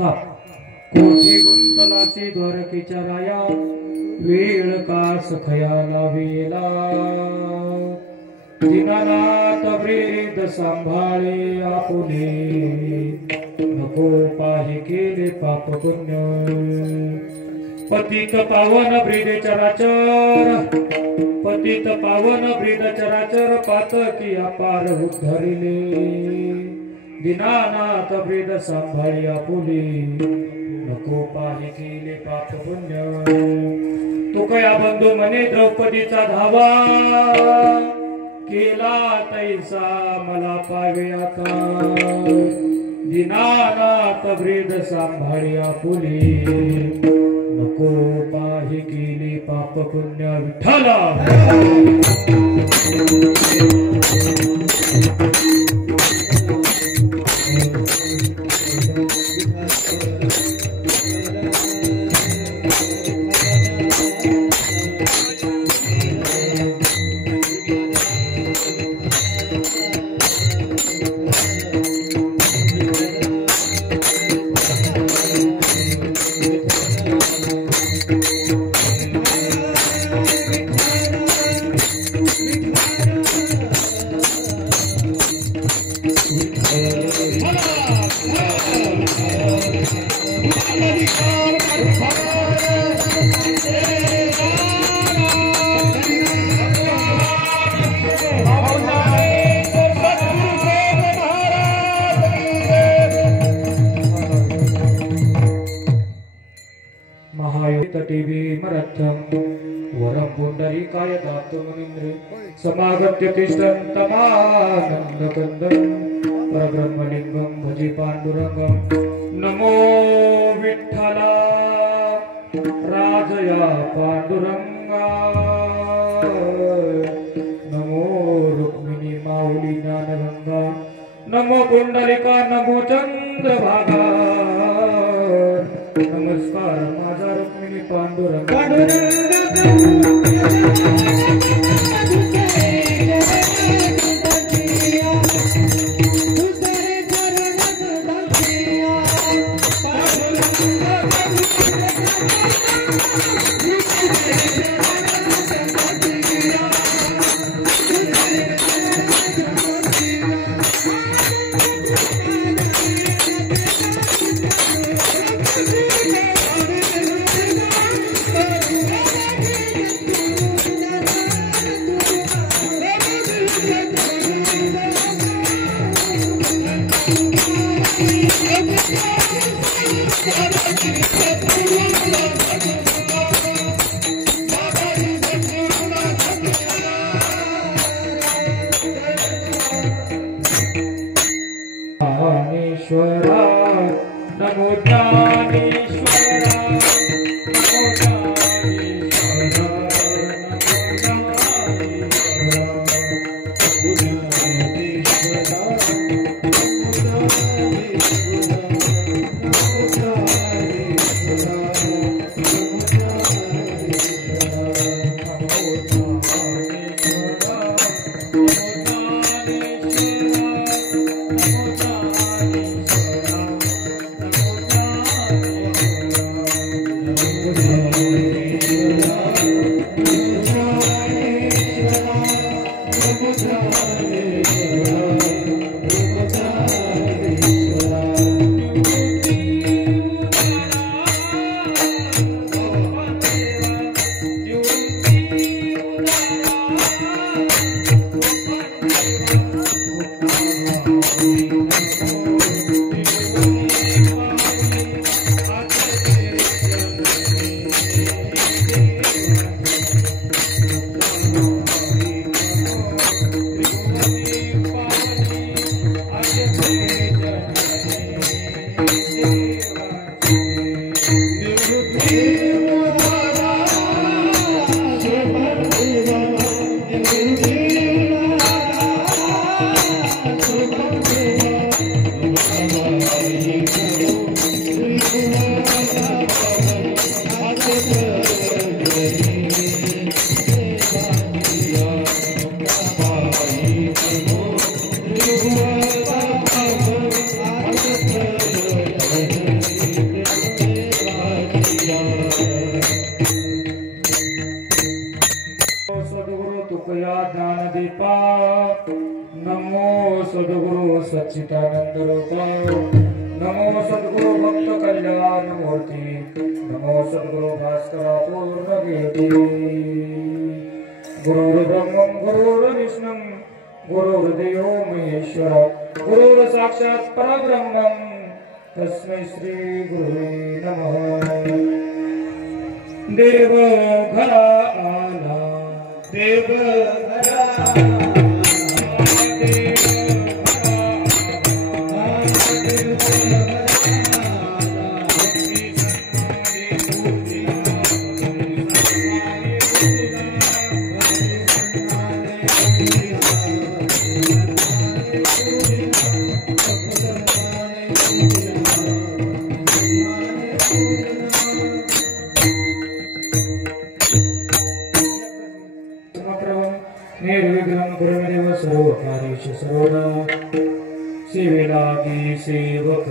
कोठी गुंतलाची द्वारकेच्या राया वेळ कास खयाला वेला दीनानाथ ब्रीद सांभाळे आपुले नको पाहे केले पाप पुण्य पतित पावन ब्रीद चराचर पतित पावन ब्रीद चराचर पातकी अपार उद्धरिले दीनानाथ ब्रीद सांभाळी आपुले नको पाहे केले पाप पुण्य तो कया बंधू मने द्रौपदीचा धावा केला तैसा मला पावे आता दीनानाथ ब्रीद सांभाळी आपुले नको पाहे केले पाप पुण्य विठ्ठला किमर्थं वरं पुण्डरीकाय दातुं मुनीन्द्रे समागत्य तिष्ठन्तमानन्दकन्दं परब्रह्मलिङ्गं भजे पाण्डुरङ्गं नमो विठ्ठला राजया पाण्डुरङ्गा नमो रुक्मिणी माऊली ज्ञानगंगा नमो पुंडलिका नमो चंद्रभागा नमस्कार माझा रुक्मिणी पांडुरंगा ज्ञानेश्वरा नमो ज्ञानेश्वरा नमो सद्गुरु सच्चिदानंद रूपा नमो सद्गुरु भक्त कल्याण मूर्ति नमो सद्गुरु भास्कर पूर्ण ज्योति गुरुर्ब्रह्मं गुरुर्विष्णुं गुरुर्देवो महेश्वर गुरुर् साक्षात् परब्रह्मं तस्मै श्री गुरुवे नमः। देव घरा आला देव घरा निर्विघ्नं गुरुदेव सर्वकार्येषु सर्वदा सेवेलागी सेवक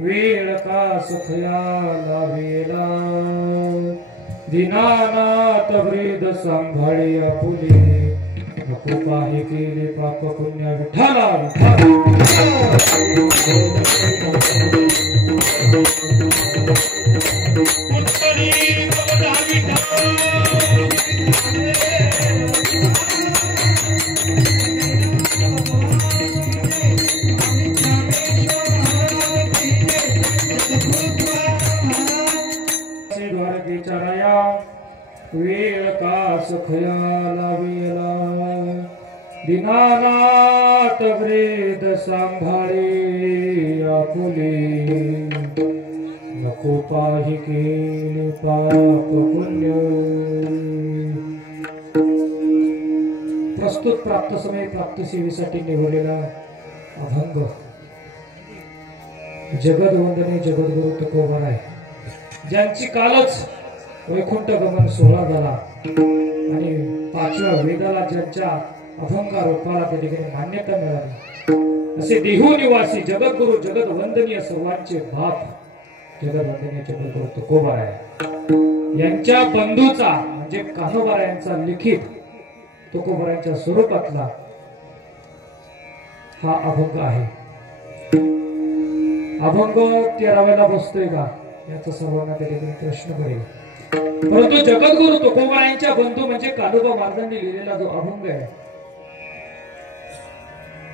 वेळ का सुखया लावेला दीनानाथ वृद्ध सांभाळी आपुले नको पाहे केले पाप पुण्य विठ्ठला वेळ का सुखया लावेला दीनानाथ वृद्ध सांभाळे आपुले नको पाहि केले पाप पुण्य। प्रस्तुत प्राप्त समय प्राप्त सेवेसाठी निवडलेला अभंग जगदवंदने जगद्गुरु तुकोबाराय ज्यांची कालच वैकुंठ गमन सोहळा झाला आणि पाचव्या वेदाला ज्यांच्या अभंग रूपाला त्या ठिकाणी मान्यता मिळाली असे देहू निवासी जगद्गुरु जगदवंदनीय सर्वांचे बाप जगदवंदनीय जगद्गुरु तुकोबाराय यांच्या बंधूचा म्हणजे कान्होबारायांचा लिखित तुकोबारायांच्या स्वरूपातला हा अभंग आहे। अभंग 13व्याला बसतोय का याचा सर्वांना त्या ठिकाणी प्रश्न पडेल, परंतु जगद्गुरु तुकोबारायांच्या बंधू म्हणजे कान्होबा महाराजांनी लिहिलेला जो अभंग आहे,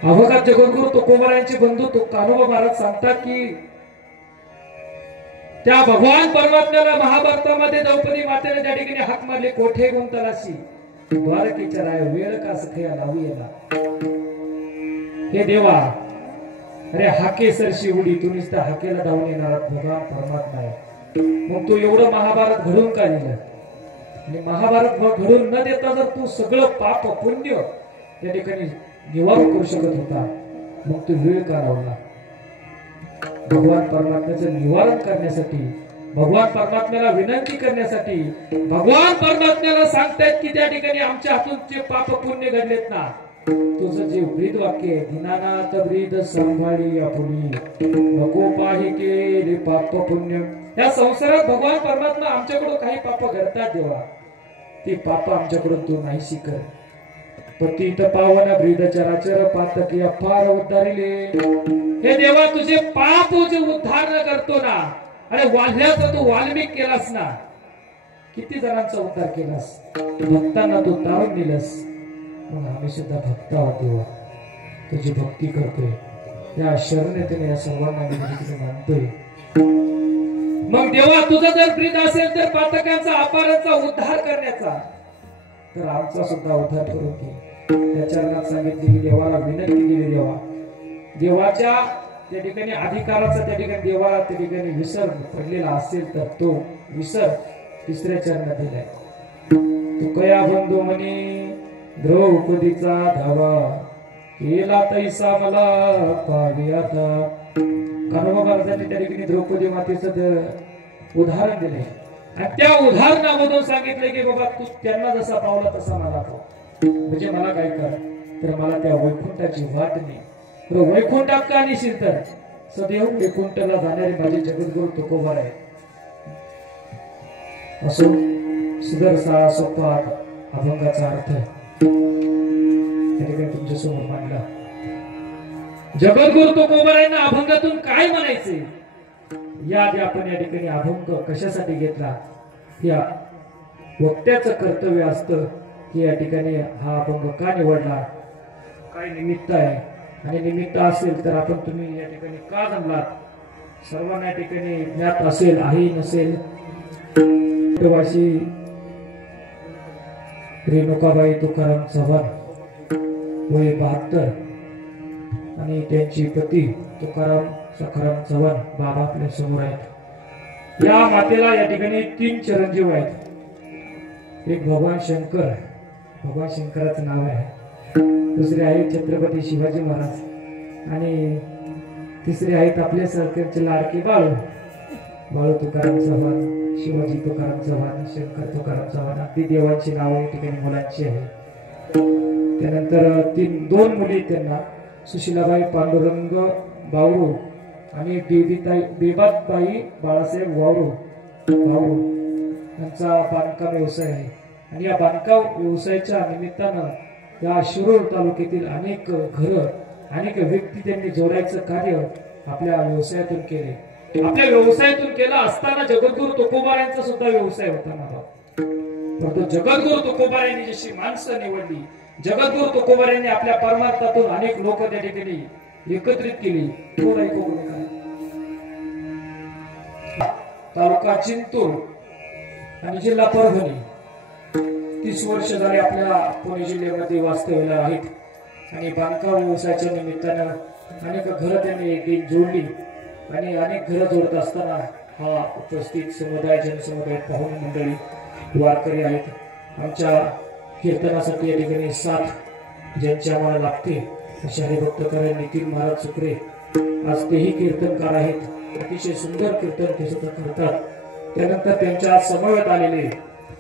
अभंगात जगद्गुरु तुकोबारायांचे बंधू कान्होबा महाराज सांगतात की त्या भगवान परमात्म्याला महाभारतामध्ये द्रौपदी मातेने त्या ठिकाणी हाक मारले कोठे गुंतलासी द्वारकेच्या राय वेळ का सखया लावूया। हे देवा अरे हाके सरशी उडी तू नुसता हाकेला धावून येणारा भगवान परमात्मा आहे, मग तू एवढं महाभारत घडून का दिलं आणि महाभारत घडून न देता जर तू सगळं पाप पुण्य त्या ठिकाणी निवारण करू शकत होता मग तू वेळ का लावला। भगवान परमात्म्याचं निवारण करण्यासाठी भगवान परमात्म्याला विनंती करण्यासाठी भगवान परमात्म्याला सांगतायत की त्या ठिकाणी आमच्या हातून जे पाप पुण्य घडलेत ना तुझं जे ब्रीद वाक्य आहे दीनानाथ ब्रीद सांभाळी आपुली नको पाहि केले पाप पुण्य। या संसारात भगवान परमात्मा आमच्याकडून काही पाप घडतात देवा ते पाप आमच्याकडून तू नाहीशी कर। पतित पावन ब्रीद चराचर पातकी अपार उद्धारिले हे देवा तुझे पाप जे उद्धार करतो ना अरे वाल्ह्याचा तू वाल्मिक केलास ना किती जणांचा उद्धार केलास भक्तांना तू तारून दिलंस मग आम्ही सुद्धा भक्त आहोत देवा तुझी भक्ती करतोय या शरणेने या सर्वांना मी मानतोय। मग देवा तुझा जर प्रीत असेल तर पातकांचा अपारांचा उद्धार करण्याचा तर आमचा सुद्धा उद्धार करून घे। त्या चरणात सांगितले की देवाला विनंती केली देवा देवाच्या त्या ठिकाणी अधिकाराचा त्या ठिकाणी देवाला त्या ठिकाणी विसर पडलेला असेल तर तो विसर तिसऱ्या चरणात दिलाय। तू कया बंधू म्हणे द्रौपदीचा धावा केला तैसा मला पावी आता। कान्होबा महाराजांनी त्या ठिकाणी द्रौपदी मातेचं उदाहरण दिले आणि त्या उदाहरणामधून सांगितले की बाबा तू त्यांना जसा पावला तसा मला पाव म्हणजे मला काय कर तर मला त्या वैकुंठाची वाट नाही तर वैकुंठात का निशील तर सदैव वैकुंठाला जाणारे माझे जगद्गुरु तुकोबाराय असो सुदर्शा सोपा अभंगाचा अर्थ तुमच्या समोर मांडला। जगद्गुरु तुकोबारायांना अभंगातून काय म्हणायचे याआधी आपण या ठिकाणी अभंग कशासाठी घेतला या वक्त्याचं कर्तव्य असतं की या ठिकाणी हा अभंग का निवडला काय निमित्त आहे आणि निमित्त असेल तर आपण तुम्ही या ठिकाणी का जमलात सर्वांना या ठिकाणी ज्ञात असेल आहे नसेल वाशी रेणुकाबाई तुकाराम चव्हाण वय 72 आणि त्यांची पती तुकाराम सखाराम चव्हाण बाबा आपल्या समोर आहेत। या मातेला या ठिकाणी 3 चिरंजीव आहेत। एक भगवान शंकर, भगवान शंकराचं नाव आहे, दुसरे आहेत छत्रपती शिवाजी महाराज आणि तिसरे आहेत आपल्या सरकारचे लाडके बाळू तुकाराम चव्हाण, शिवाजी तुकाराम चव्हाण, शंकर तुकाराम चव्हाण, अगदी देवांची नाव या ठिकाणी मुलांची आहे। त्यानंतर 2 मुली त्यांना सुशीलाबाई पांडुरंग बावरू आणि बेबाताई बाळासाहेब वावरू यांचा बांधकाम व्यवसाय आहे। आणि या बांधकाम व्यवसायाच्या निमित्तानं या शिरूर तालुक्यातील अनेक घरं, अनेक व्यक्ती त्यांनी जोडायचं कार्य आपल्या व्यवसायातून केले। आपल्या व्यवसायातून केला असताना जगद्गुरु तुकोबारायांचा सुद्धा व्यवसाय होता ना, परंतु जगद्गुरु तुकोबारायांनी जशी माणसं निवडली, जगद्गुरु तुकोबारायांनी आपल्या परमार्थातून अनेक लोक त्या ठिकाणी एकत्रित केली। तालुका चिंतूर आणि जिल्हा परभणी 30 वर्ष झाले आपल्या पुणे जिल्ह्यामध्ये वास्तव्याला आहेत आणि बांधकाम व्यवसायाच्या निमित्तानं अनेक घरं त्यांनी जोडली आणि अनेक घरं जोडत असताना हा उपस्थित समुदाय, जनसमुदाय, पाहुणे मंडळी, वारकरी आहेत। आमच्या कीर्तनासाठी या ठिकाणी साथ ज्यांची आम्हाला लागते अशा हरिभक्तकार नितीन महाराज सुकरे, आज तेही कीर्तनकार आहेत, अतिशय सुंदर कीर्तन ते सुद्धा करतात। त्यानंतर त्यांच्या समवेत आलेले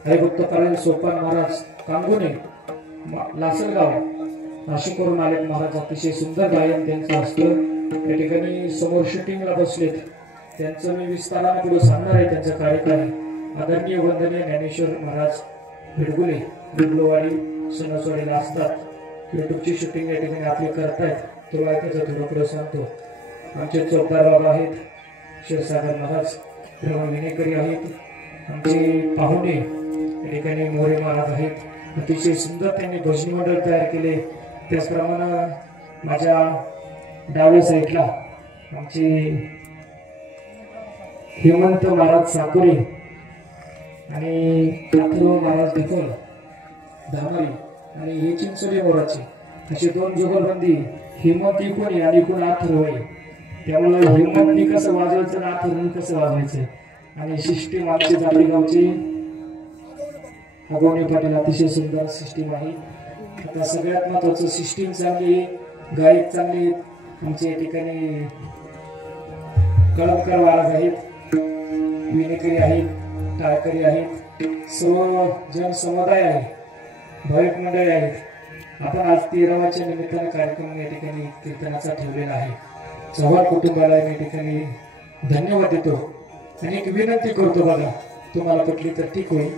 हरिभक्तकार सोपान महाराज कांगुने, लासलगाव नाशिकवरून आले महाराज, अतिशय सुंदर गायन त्यांचं असतं। या ठिकाणी समोर शूटिंगला बसलेत, त्यांचं मी विस्ताराने पुढे सांगणार आहे त्यांचा कार्यक्रम। आदरणीय वंदनीय ज्ञानेश्वर महाराज भिडगुले बिडलोवाडी सणसवाडीला असतात, युट्यूबची शूटिंग या ठिकाणी आपली करतायत, तो ऐकायचं थोडं पुढे सांगतो। आमचे चौकदार बाबा आहेत क्षीरसागर महाराज, विनेकरी आहेत, आमचे पाहुणे या ठिकाणी मोरे महाराज आहेत, अतिशय सुंदर त्यांनी भजनी मंडळ तयार केले। त्याचप्रमाणे माझ्या डाव्या साईडला आमचे हेमंत महाराज साकुरे आणि अथर्व महाराज ढिकल धामारी आणि हे चिंचोली मोराचे असे 2 जुगलबंदी, हेमंत इकोणी आणि इकोण अथर्व आहे। त्यामुळे हेमंतनी कसं वाजवायचं आणि अथर्वनी कसं वाजवायचं आणि सिस्टीम आमची जाती गावची अगोणी पाटील, अतिशय सुंदर सिस्टीम आहे। आता सगळ्यात महत्वाचं सिस्टीम चांगली, गायक चांगली, आमच्या या ठिकाणी कळमकर महाराज आहेत, विनेकरी आहेत, टाळकरी आहेत, सर्व जनसमुदाय आहे, भाविक मंडळी आहेत। आपण आज 13व्या निमित्ताने कार्यक्रम या ठिकाणी कीर्तनाचा ठेवलेला आहे। चव्हाण कुटुंबाला या ठिकाणी धन्यवाद देतो आणि एक विनंती करतो, बघा तुम्हाला पटली तर ठीक होईल,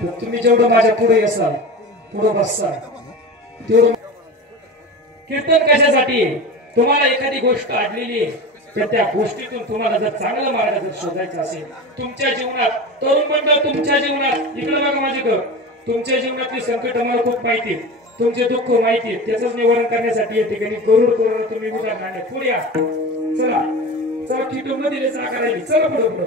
पण तुम्ही जेवढं माझ्या पुढे असाल, पुढे बससाल तेवढं। कीर्तन कशासाठी? तुम्हाला एखादी गोष्ट अडलेली आहे तर त्या गोष्टीतून तुम्हाला जर चांगलं मार्ग जर शोधायचं असेल तुमच्या जीवनात, तरुण मंडळ तुमच्या जीवनात, इकडे बघा माझ्याकडे, तुमच्या जीवनातली संकट मला खूप माहिती आहे, तुमचे दुःख माहिती आहे, त्याच निवारण करण्यासाठी या ठिकाणी करोड तुम्ही उदाहरण पुढे या। चला चला किटो मध्ये करायची, चला पुढे पुढे।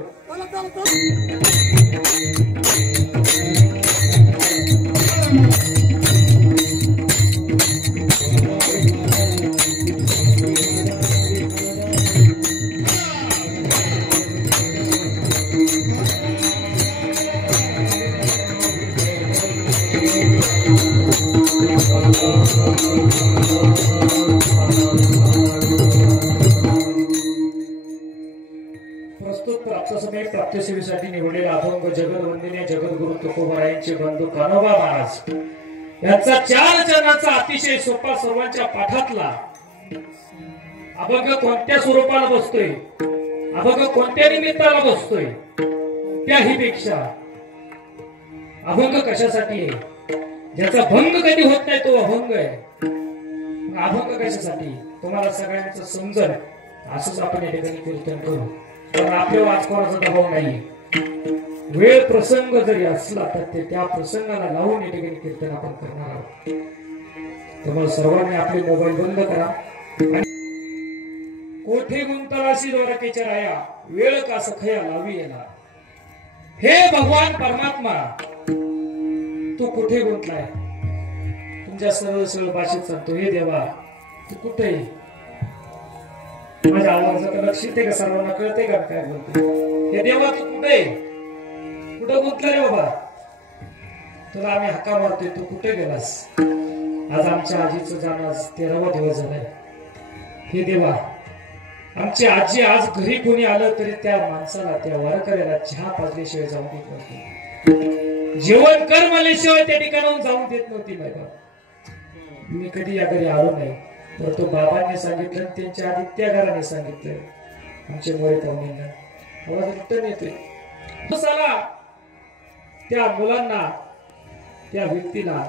प्रस्तुत प्राप्तसमय प्राप्तसेवेसाठी निवडलेले अभंग जगदवंदनीय जगद्गुरु तुकोबारायांचे बंधू कान्होबा महाराज यांचा 4 चरणाचा अतिशय सोपा, सर्वांच्या पाठातला अभंग कोणत्या स्वरूपाला बसतोय, अभंग कोणत्या निमित्ताला बसतोय, त्याही पेक्षा अभंग कशासाठी आहे, ज्याचा भंग कधी होत नाही तो अभंग आहे। अभंग कशासाठी तुम्हाला सगळ्यांचं समजल असंच आपण या ठिकाणी कीर्तन करू, कारण आपल्या वाचकाचा दबाव नाही। वेळ प्रसंग जरी असला तर ते त्या प्रसंगाला लावून या ठिकाणी कीर्तन आपण करणार आहोत। त्यामुळे सर्वांनी आपले मोबाईल बंद करा आणि कोठे गुंतलासी द्वारकेच्या राया, वेळ का सखया लावी येणार। हे भगवान परमात्मा, तू कुठे गुंतलाय? तुमच्या सरळ सरळ भाषेत सांगतो, हे देवा तू कुठे? माझ्या आवाजाकडे लक्ष येते का? सर्वांना कळते का काय बोलतो? हे देवा तू कुठे कुठं गुंतला रे बाबा? तुला आम्ही हक्का मारतोय, तू कुठे गेलास? आज आमच्या आजीचं जाणं 13वा दिवस झालाय. हे देवा, आमची आजी आज घरी कोणी आलं तरी त्या माणसाला, त्या वारकऱ्याला चहा पाजल्याशिवाय जाऊन देत नव्हती, जेवण कर म्हणल्याशिवाय त्या ठिकाणाहून जाऊन देत नव्हती. बाबा मी कधी या घरी आलो नाही, परंतु बाबांनी सांगितलं, त्यांच्या आधी त्या घराने सांगितलं, आमच्या मोरे पाहुण्यांना आवाज रिटर्न येतोय. त्या मुलांना, त्या व्यक्तीला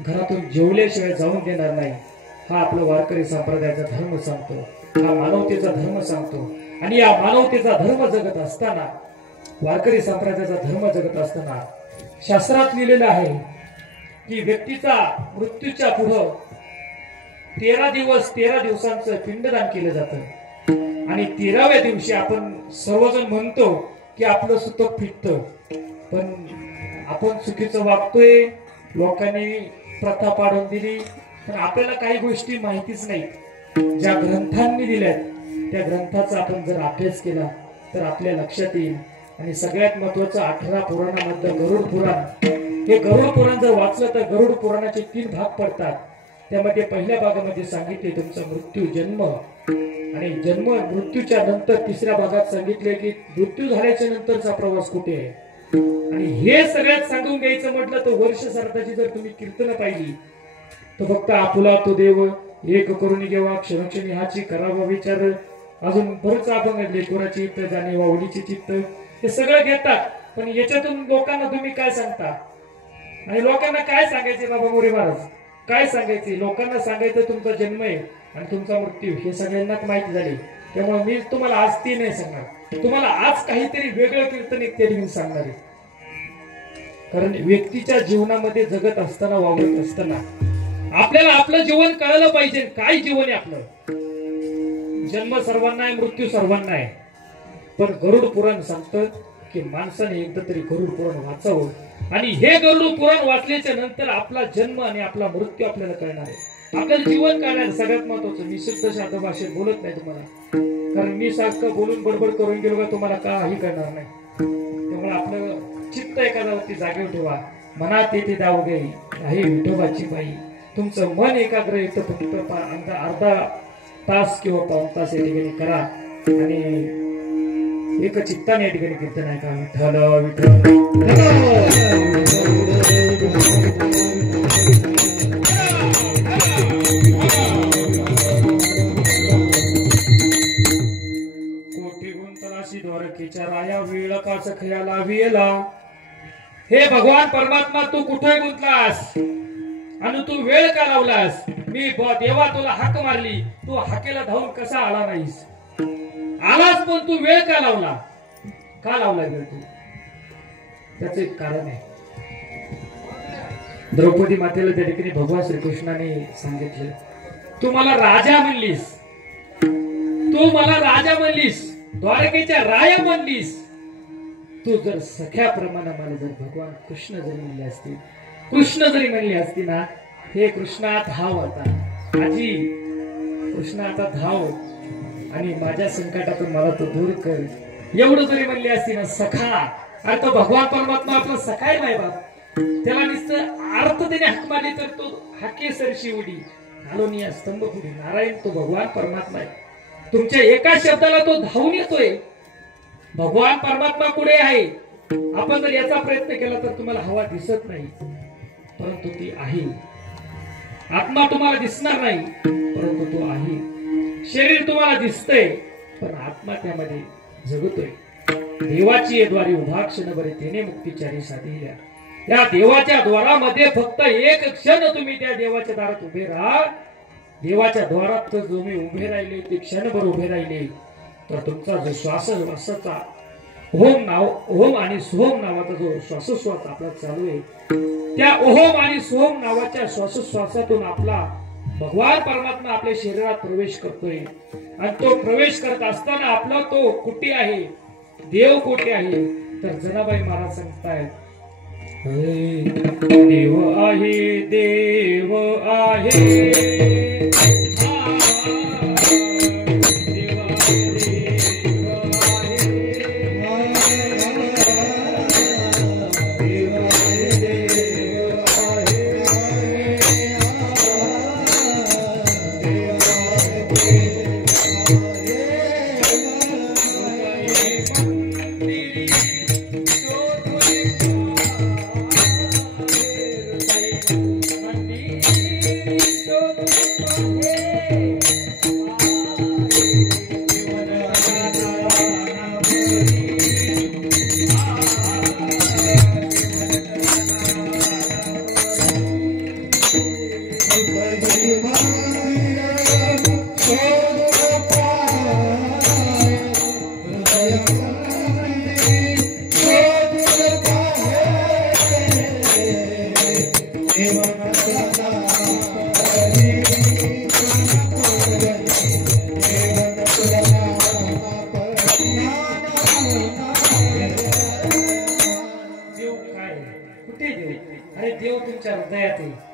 घरातून जेवल्याशिवाय जाऊन देणार नाही. हा आपला वारकरी संप्रदायाचा धर्म सांगतो, हा मानवतेचा धर्म सांगतो. आणि या मानवतेचा धर्म जगत असताना, वारकरी संप्रदायाचा धर्म जगत असताना शास्त्रात लिहिलेलं आहे की व्यक्तीचा मृत्यूच्या पुढं 13 दिवसांचं पिंडदान केलं जातं. आणि 13व्या दिवशी आपण सर्वजण म्हणतो की आपलं सुतक फिटतं, पण आपण चुकीचं वागतोय. लोकांनी प्रथा पाडून दिली, पण आपल्याला काही गोष्टी माहितीच नाही. ज्या ग्रंथांनी दिल्यात त्या ग्रंथाचा आपण जर अभ्यास केला तर आपल्या लक्षात येईल. आणि सगळ्यात महत्वाचं 18 पुराणामधलं गरुड पुराण, हे गरुड पुराण जर वाचलं तर गरुड पुराणाचे 3 भाग पडतात. त्यामध्ये पहिल्या भागामध्ये सांगितले तुमचा मृत्यू, जन्म आणि जन्म मृत्यूच्या नंतर. तिसऱ्या भागात सांगितले की मृत्यू झाल्याच्या नंतरचा प्रवास कुठे आहे. आणि हे सगळ्यात सांगून घ्यायचं म्हटलं तर वर्ष श्राद्धाची जर तुम्ही कीर्तन पाहिली तर फक्त आपुला तो देव एक करून घेवा, क्षणक्षणी हाची करावा विचार, अजून बरंच अभंग, लेकराची चित्त जाणे वावडीची चित्त, हे सगळं घेतात. पण याच्यातून लोकांना तुम्ही काय सांगता? आणि लोकांना काय सांगायचे बाबा मोरे महाराज? काय सांगायचे? लोकांना सांगायचं तुमचा जन्म आहे आणि तुमचा मृत्यू, हे सगळ्यांनाच माहिती झाली. त्यामुळे मी तुम्हाला आज ती नाही सांगणार, तुम्हाला आज काहीतरी वेगळं कीर्तन एक त्या सांगणार आहे. कारण व्यक्तीच्या जीवनामध्ये जगत असताना, वावरत असताना आपल्याला आपलं जीवन कळलं पाहिजे. काय जीवन आहे आपलं? जन्म सर्वांना आहे, मृत्यू सर्वांना आहे. पण गरुड पुराण सांगतं की माणसाने एकदा तरी गरुड पुराण वाचावं. आणि हे गरुड पुराण वाचल्याच्या नंतर आपला जन्म आणि आपला मृत्यू आपल्याला कळणार आहे, आपल्याला जीवन कळणार. सगळ्यात महत्वाचं, मी शुद्ध शांत भाषेत बोलत नाही तुम्हाला, कारण मी सारखं बोलून बडबड करून गेलो का तुम्हाला काही कळणार नाही. त्यामुळे आपलं चित्त एखाद्यावरती जागेवर ठेवा. मनात येते दाव गई आहे विठोबाची बाई. तुमचं मन एकाग्र येतं फक्त अर्धा तास किंवा पाऊण तास या ठिकाणी करा आणि एक चित्ताने या ठिकाणी कीर्तन आहे का विठ्ठल विठ्ठल. कोटी गुंतलाशी द्वारकेच्या राया वेळ काच खयाला वियला. हे भगवान परमात्मा, तू कुठे गुंतलास आणि तू वेळ का लावलास? मी देवा तुला हाक मारली, तू हाकेला धावून कसा आला नाहीस? आलास पण तू वेळ का लावला? का लावला वेळ तू? त्याचं एक कारण आहे. द्रौपदी मातेला त्या ठिकाणी भगवान श्रीकृष्णाने सांगितलं, तू मला राजा म्हणलीस, तू मला राजा म्हणलीस, द्वारकेच्या राया म्हणलीस. तू जर सख्याप्रमाणे मला जर भगवान कृष्ण जरी म्हणले असतील, कृष्ण जरी म्हणले असती ना, हे कृष्णा धाव आता, आजी कृष्णा आता धाव आणि माझ्या संकटातून मला तो दूर कर, एवढं जरी म्हणले असती ना, सखा. अरे तो भगवान परमात्मा आपला सखा आहे माय बाप. त्याला नुसतं अर्थ त्याने हाक मारली तर तो हाके सरशी उडी घालून या स्तंभ पुढे. नारायण तो भगवान परमात्मा आहे. तुमच्या एका शब्दाला तो धावून येतोय. भगवान परमात्मा पुढे आहे. आपण जर याचा प्रयत्न केला तर तुम्हाला हवा दिसत नाही, परंतु ती आहे. आत्मा तुम्हाला दिसणार नाही, परंतु तो आहे. शरीर तुम्हाला दिसतंय, पण आत्मा त्यामध्ये जगतोय. देवाची द्वारी उभा क्षण बरे तेने मुक्तीचारी साधिल्या. या देवाच्या द्वारामध्ये फक्त एक क्षण तुम्ही त्या देवाच्या दारात उभे राहा. देवाच्या द्वारात जर तुम्ही उभे राहिले, ते क्षणभर उभे राहिले, तर तुमचा जो श्वासोश्वासाचा ओम आणि सोहम नावाचा जो श्वासोश्वास आपला चालू आहे, त्या ओम आणि सोहम नावाच्या श्वासोश्वासातून आपला भगवान परमात्मा आपल्या शरीरात प्रवेश करतोय. आणि तो प्रवेश करत असताना आपला तो कुठे आहे, देव कुठे आहे, तर जनाबाई महाराज सांगतायत, देव आहे, देव आहे, देव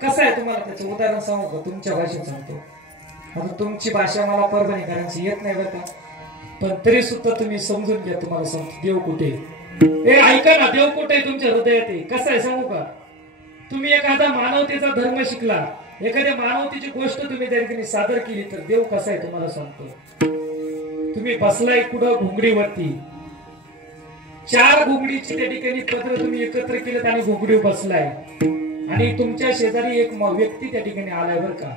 कसं आहे तुम्हाला त्याचं उदाहरण सांगू का? तुमच्या भाषेत सांगतो. आता तुमची भाषा मला परभणीकरांची येत नाही बरं का, पण तरी सुद्धा तुम्ही समजून घ्या. तुम्हाला सांगतो देव कुठे. ऐका ना, देव कुठे तुमच्या हृदयात आहे. कसं आहे सांगू का? तुम्ही एखादा मानवतेचा धर्म शिकला, एखाद्या मानवतेची गोष्ट तुम्ही त्या ठिकाणी सादर केली तर देव कसा आहे तुम्हाला सांगतो. तुम्ही बसलाय कुठं घुंगडीवरती, 4 घुंगडीची त्या ठिकाणी पत्र तुम्ही एकत्र केलेत आणि घुंगडीवर बसलाय आणि तुमच्या शेजारी एक व्यक्ती त्या ठिकाणी आलाय बरं का.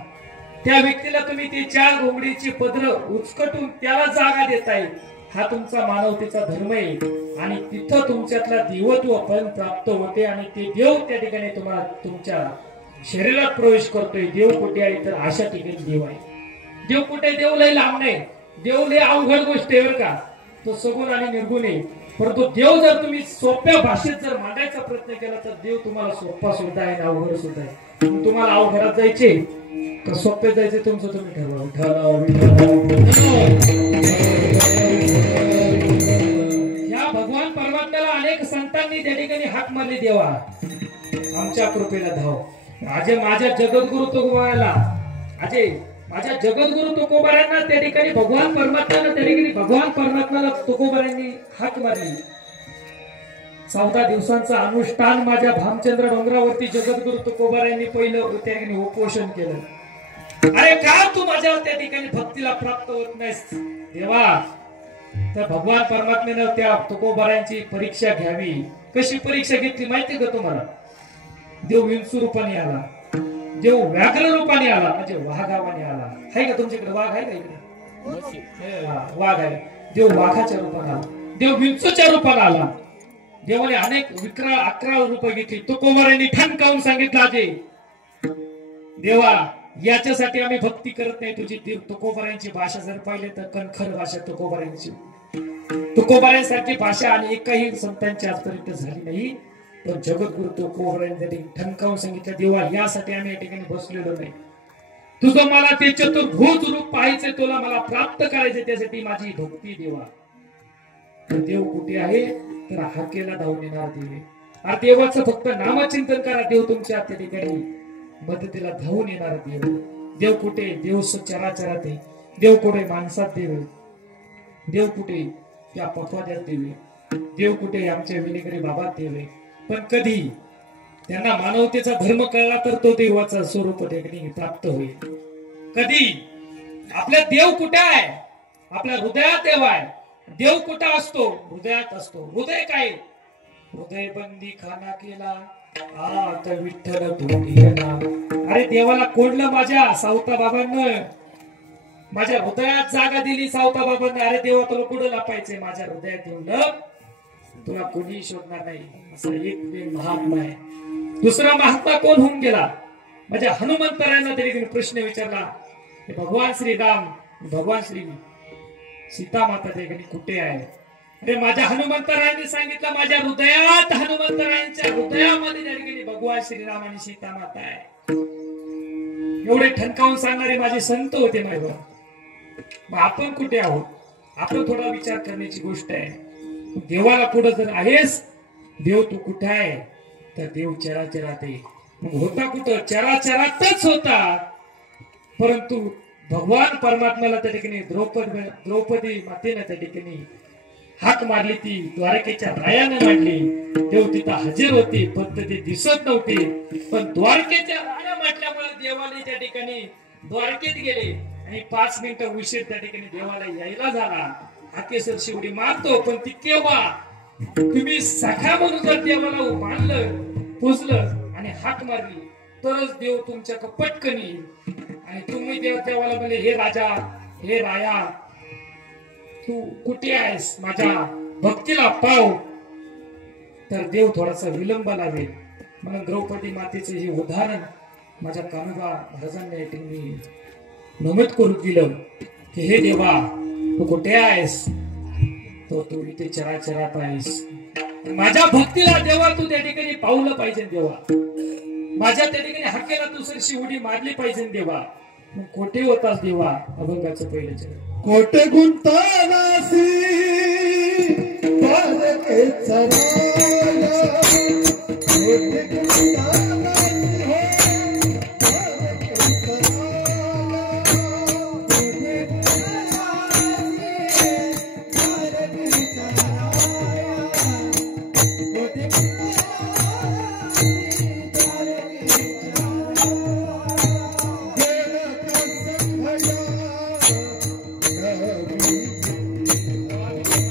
त्या व्यक्तीला तुम्ही ते 4 घोंगडीची पदर उचकटून त्याला जागा देताय. हा तुमचा मानवतेचा धर्म आहे आणि तिथं तुमच्यातला देवत्व पण प्राप्त होते आणि ते देव त्या ठिकाणी तुम्हाला तुमच्या शरीरात प्रवेश करतोय. देव कुठे आहे तर अशा ठिकाणी देव आहे. देव कुठे? देव लय लांब नाही, देव लय अवघड गोष्ट आहे बरं का. तो सगुण आणि निर्गुण आहे. परंतु देव जर तुम्ही सोप्या भाषेत जर मांडायचा प्रयत्न केला तर देव तुम्हाला सोपा सुद्धा आहे, अवघड सुद्धा आहे. तुम्हाला अवघडात जायचे का सोप्यात जायचे तुमचं तुम्ही ठरवा. या भगवान परमात्म्याला अनेक संतांनी त्या ठिकाणी हाक मारली, देवा आमच्या कृपेला धाव. माझ्या जगद्गुरु तुकोबाराला माझ्या जगद्गुरु तुकोबारांना त्या ठिकाणी भगवान परमात्म्याला तुकोबारांनी हाक मारली. 14 दिवसांचा अनुष्ठान माझ्या भामचंद्र डोंगरावरती जगद्गुरु तुकोबारांनी पहिलं त्या ठिकाणी उपोषण केलं. अरे का तू माझ्या त्या ठिकाणी भक्तीला प्राप्त होत नाहीस देवा? तर भगवान परमात्म्यानं त्या तुकोबारांची परीक्षा घ्यावी. कशी परीक्षा घेतली माहिती का तुम्हाला? देव विंचू रूपाने आला, देव व्याघ्र रूपाने आला, म्हणजे वाघावाने आला. आहे का तुमच्याकडे वाघ आहे का? इकडे वाघ आहे. देव वाघाच्या रूपाने आला, देव विंचूच्या रूपाने आला. देवाने अनेक विक्राळ 11 रूप घेतली. तुकोबारांनी ठणकावून सांगितलं, अजय देवा याच्यासाठी आम्ही भक्ती करत नाही तुझी. तुकोबारांची भाषा जर पाहिले तर कणखर भाषा तुकोबारांची. तुकोबारांसारखी भाषा आणि एकही संतांची आजपर्यंत झाली नाही. पण जगद्गुरु तुकोबारांनी ठणकावून सांगितलं, देवा यासाठी आम्ही या ठिकाणी बसलेलो नाही. तुझं मला ते चतुर्भुज रूप पाहायचंय, तुला मला प्राप्त करायचंय, त्यासाठी माझी भक्ती देवा. देव कुठे आहे तर हाकेला धावून येणार देव. अरे देवाचं फक्त नामचिंतन करा, देव तुमच्या त्या ठिकाणी मदतीला धावून येणार देव. देव कुठे? देव चराचरात आहे. देव कुठे? माणसात देव आहे. देव कुठे? त्या पखवाद्यात देव आहे. देव कुठे? आमच्या विनेकरी बाबात देव आहे. पण कधी त्यांना मानवतेचा धर्म कळला तर तो देवाचा स्वरूप ठिकाणी प्राप्त होईल. कधी आपल्या देव कुठे आहे? आपल्या हृदयात देव आहे. देव कुठं असतो? हृदयात असतो. हृदय काय? हृदय बंदी खाना केला आता विठ्ठल तुला. अरे देवाला कोणलं माझ्या सावता बाबांना माझ्या हृदयात जागा दिली. सावता बाबांना अरे देवा तुला कुठं लपायचंय? माझ्या हृदयात येऊन लप, तुला कोणी शोधणार नाही. असा एक महात्मा आहे. दुसरा महात्मा कोण होऊन गेला? माझ्या हनुमंतरायांना तरी प्रश्न विचारला, भगवान श्रीराम भगवान श्री सीता माता ठिकाणी कुठे आहे? अरे माझ्या हनुमंतरायांनी सांगितलं, माझ्या हृदयात, हनुमंतरायांच्या हृदयामध्ये त्या ठिकाणी भगवान श्रीराम आणि सीता माता आहे. एवढे ठणकावून सांगणारे माझे संत होते माझ्या. मग आपण कुठे आहोत? आपण थोडा विचार करण्याची गोष्ट आहे. देवाला पुढे जर आहेस, देव तू कुठे आहे तर देव चराचरात आहे. मग होता कुठं? चराचरातच होता. परंतु भगवान परमात्म्याला त्या ठिकाणी द्रौपदी मातेने त्या ठिकाणी हाक मारली, ती द्वारकेच्या रायाने मांडली. देव तिथं हजर होते पण ते दिसत नव्हते. पण द्वारकेच्या राया म्हटल्यामुळे देवाने त्या ठिकाणी द्वारकेत गेले. आणि 5 मिनिटं उशीर त्या ठिकाणी देवाला यायला झाला. हाकेसर शिवडी मारतो, पण ती केव्हा तुम्ही सखा म्हणून जर देवाला मानलं, पुजलं आणि हाक मारली तरच देव तुमच्या पटकन येईल. आणि तुम्ही देवाला म्हणले, हे राजा, हे राया, तू कुठे आहेस, माझ्या भक्तीला पाव, तर देव थोडासा विलंब लावेल. म्हणून द्रौपदी मातेचे हे उदाहरण माझ्या कान्होबा महाराजांनी तुम्ही नमूद करून दिलं की हे देवा तू कुठे आहेस, तो तू इथे चराचरात आहेस. माझ्या भक्तीला देवा तू त्या ठिकाणी पावलं पाहिजे देवा, माझ्या त्या ठिकाणी हाकेला तू सरशी उडी मारली पाहिजे देवा. मग कोठे होतास देवा, अभंगाचं पहिलं चरण. कोठे गुंतानासी बालके चराया, कोठे गुंतानासी हो बालके चराया, कोठे गुंतानासी बालके चराया, कोठे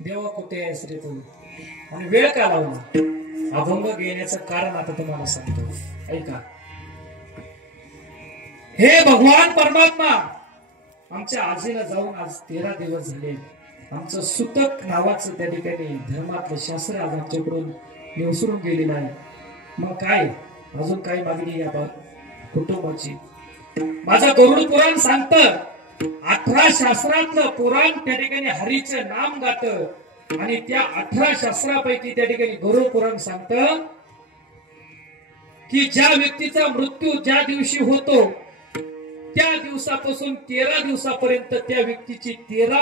देवा कुठे आहेस रे तू, आणि वेळ का लावला. अभंग घेण्याचं कारण आता तुम्हाला सांगतो, ऐका. हे भगवान परमात्मा, आमच्या आजीला जाऊन आज 13 दिवस झाले. आमचं सुतक नावाचं त्या ठिकाणी धर्मातलं शास्त्र आज आमच्याकडून निवसरून गेलेलं आहे. मग काय अजून काही मागणी या कुटुंबाची. माझं गरुड पुराण सांगतं, 18 शास्त्रातलं पुराण त्या ठिकाणी हरीचं नाम गात, आणि त्या 18 शास्त्रापैकी त्या ठिकाणी गरुड पुराण सांगतं की ज्या व्यक्तीचा मृत्यू ज्या दिवशी होतो त्या दिवसापासून 13 दिवसापर्यंत त्या व्यक्तीची 13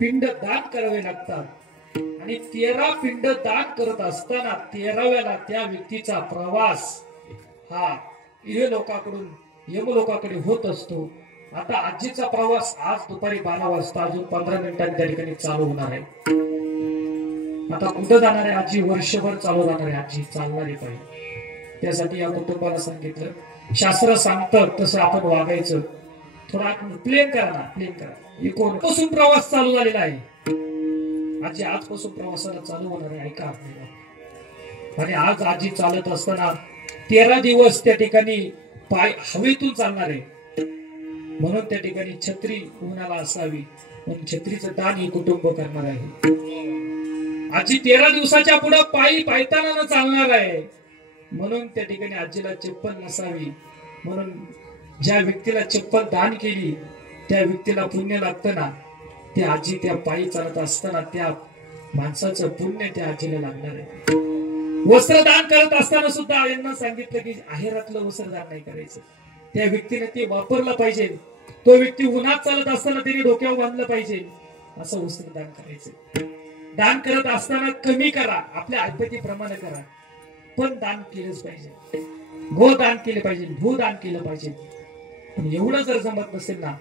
पिंड दान करावे लागतात. आणि 13 पिंड दान करत असताना 13व्याला त्या व्यक्तीचा प्रवास हा यमलोकाकडे होत असतो. आता आजीचा प्रवास आज दुपारी 12 वाजता अजून 15 मिनिटांनी त्या ठिकाणी चालू होणार आहे. आता कुठं जाणार आहे आजी, वर्षभर चालू जाणार आहे आजी, चालणारी पाहिजे. त्यासाठी या कुटुंबाला सांगितलं, शास्त्र सांगतं तसं आपण वागायचं. थोडा प्लेन करा ना, प्लेन करा. इकोपासून प्रवास चालू झालेला आहे आजी, आजपासून प्रवासाला चालू होणार आहे, ऐका. आणि आज आजी चालत असताना 13 दिवस त्या ठिकाणी पाय हवेतून चालणार आहे. म्हणून त्या ठिकाणी छत्री उन्हाला असावी, म्हणून छत्रीचं दान हे कुटुंब करणार आहे. आजी 13 दिवसाच्या पुढे पायी पायताना न चालणार आहे. म्हणून त्या ठिकाणी आजीला चप्पल नसावी. म्हणून ज्या व्यक्तीला चप्पल दान केली त्या व्यक्तीला पुण्य लागतं ना, ते आजी त्या पायी चालत असताना त्या माणसाचं पुण्य त्या आजीला लागणार आहे. वस्त्रदान करत असताना सुद्धा यांना सांगितलं की आहेरातलं वस्त्रदान नाही करायचं. त्या व्यक्तीने ते वापरलं पाहिजे. तो व्यक्ती उन्हात चालत असताना त्याने डोक्यावर बांधलं पाहिजे, असं वस्त्रदान करायचं. दान करत असताना कमी करा, आपल्या ऐपतीप्रमाणे करा, पण दान केलंच पाहिजे. गोदान केलं पाहिजे, भूदान केलं पाहिजे. पण एवढं जर जमत नसेल ना,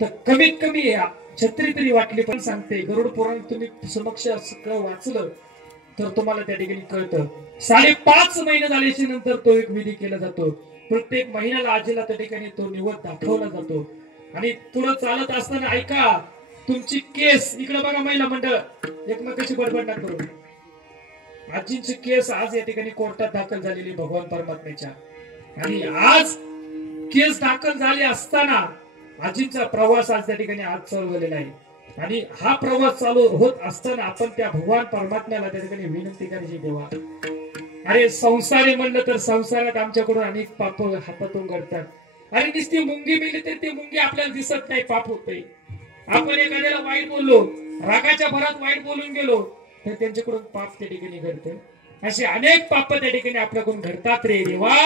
तर कमीत कमी छत्री तरी वाटली. पण सांगते, गरुड पुराण तुम्ही समक्ष सगळं वाचलं तर तुम्हाला त्या ठिकाणी कळतं. 5.5 महिने झाल्याच्या नंतर तो एक विधी केला जातो. प्रत्येक महिन्याला आजीला त्या ठिकाणी तो निवड दाखवला जातो. आणि पुढे चालत असताना ऐका, तुमची केस इकडे बघा, महिला मंडळ एकमेकाची बडबड न करू. आजींची केस आज या ठिकाणी कोर्टात दाखल झालेली भगवान परमात्म्याच्या. आणि आज केस दाखल झाले असताना आजींचा प्रवास आज त्या ठिकाणी आज चालू झालेला आहे. आणि हा प्रवास चालू होत असताना आपण त्या भगवान परमात्म्याला त्या ठिकाणी विनंती करायची, देवा अरे संसार म्हणलं तर संसारात आमच्याकडून अनेक पाप हातातून घडतात। अरे नुसती मुंगी मिली तर ती मुंगी आपल्याला दिसत नाही, पाप होतंय। आपण एखाद्याला वाईट बोललो, रागाच्या भरात वाईट बोलून गेलो तर त्यांच्याकडून पाप त्या ठिकाणी घडते। असे अनेक पाप त्या ठिकाणी आपल्याकडून घडतात रे देवा।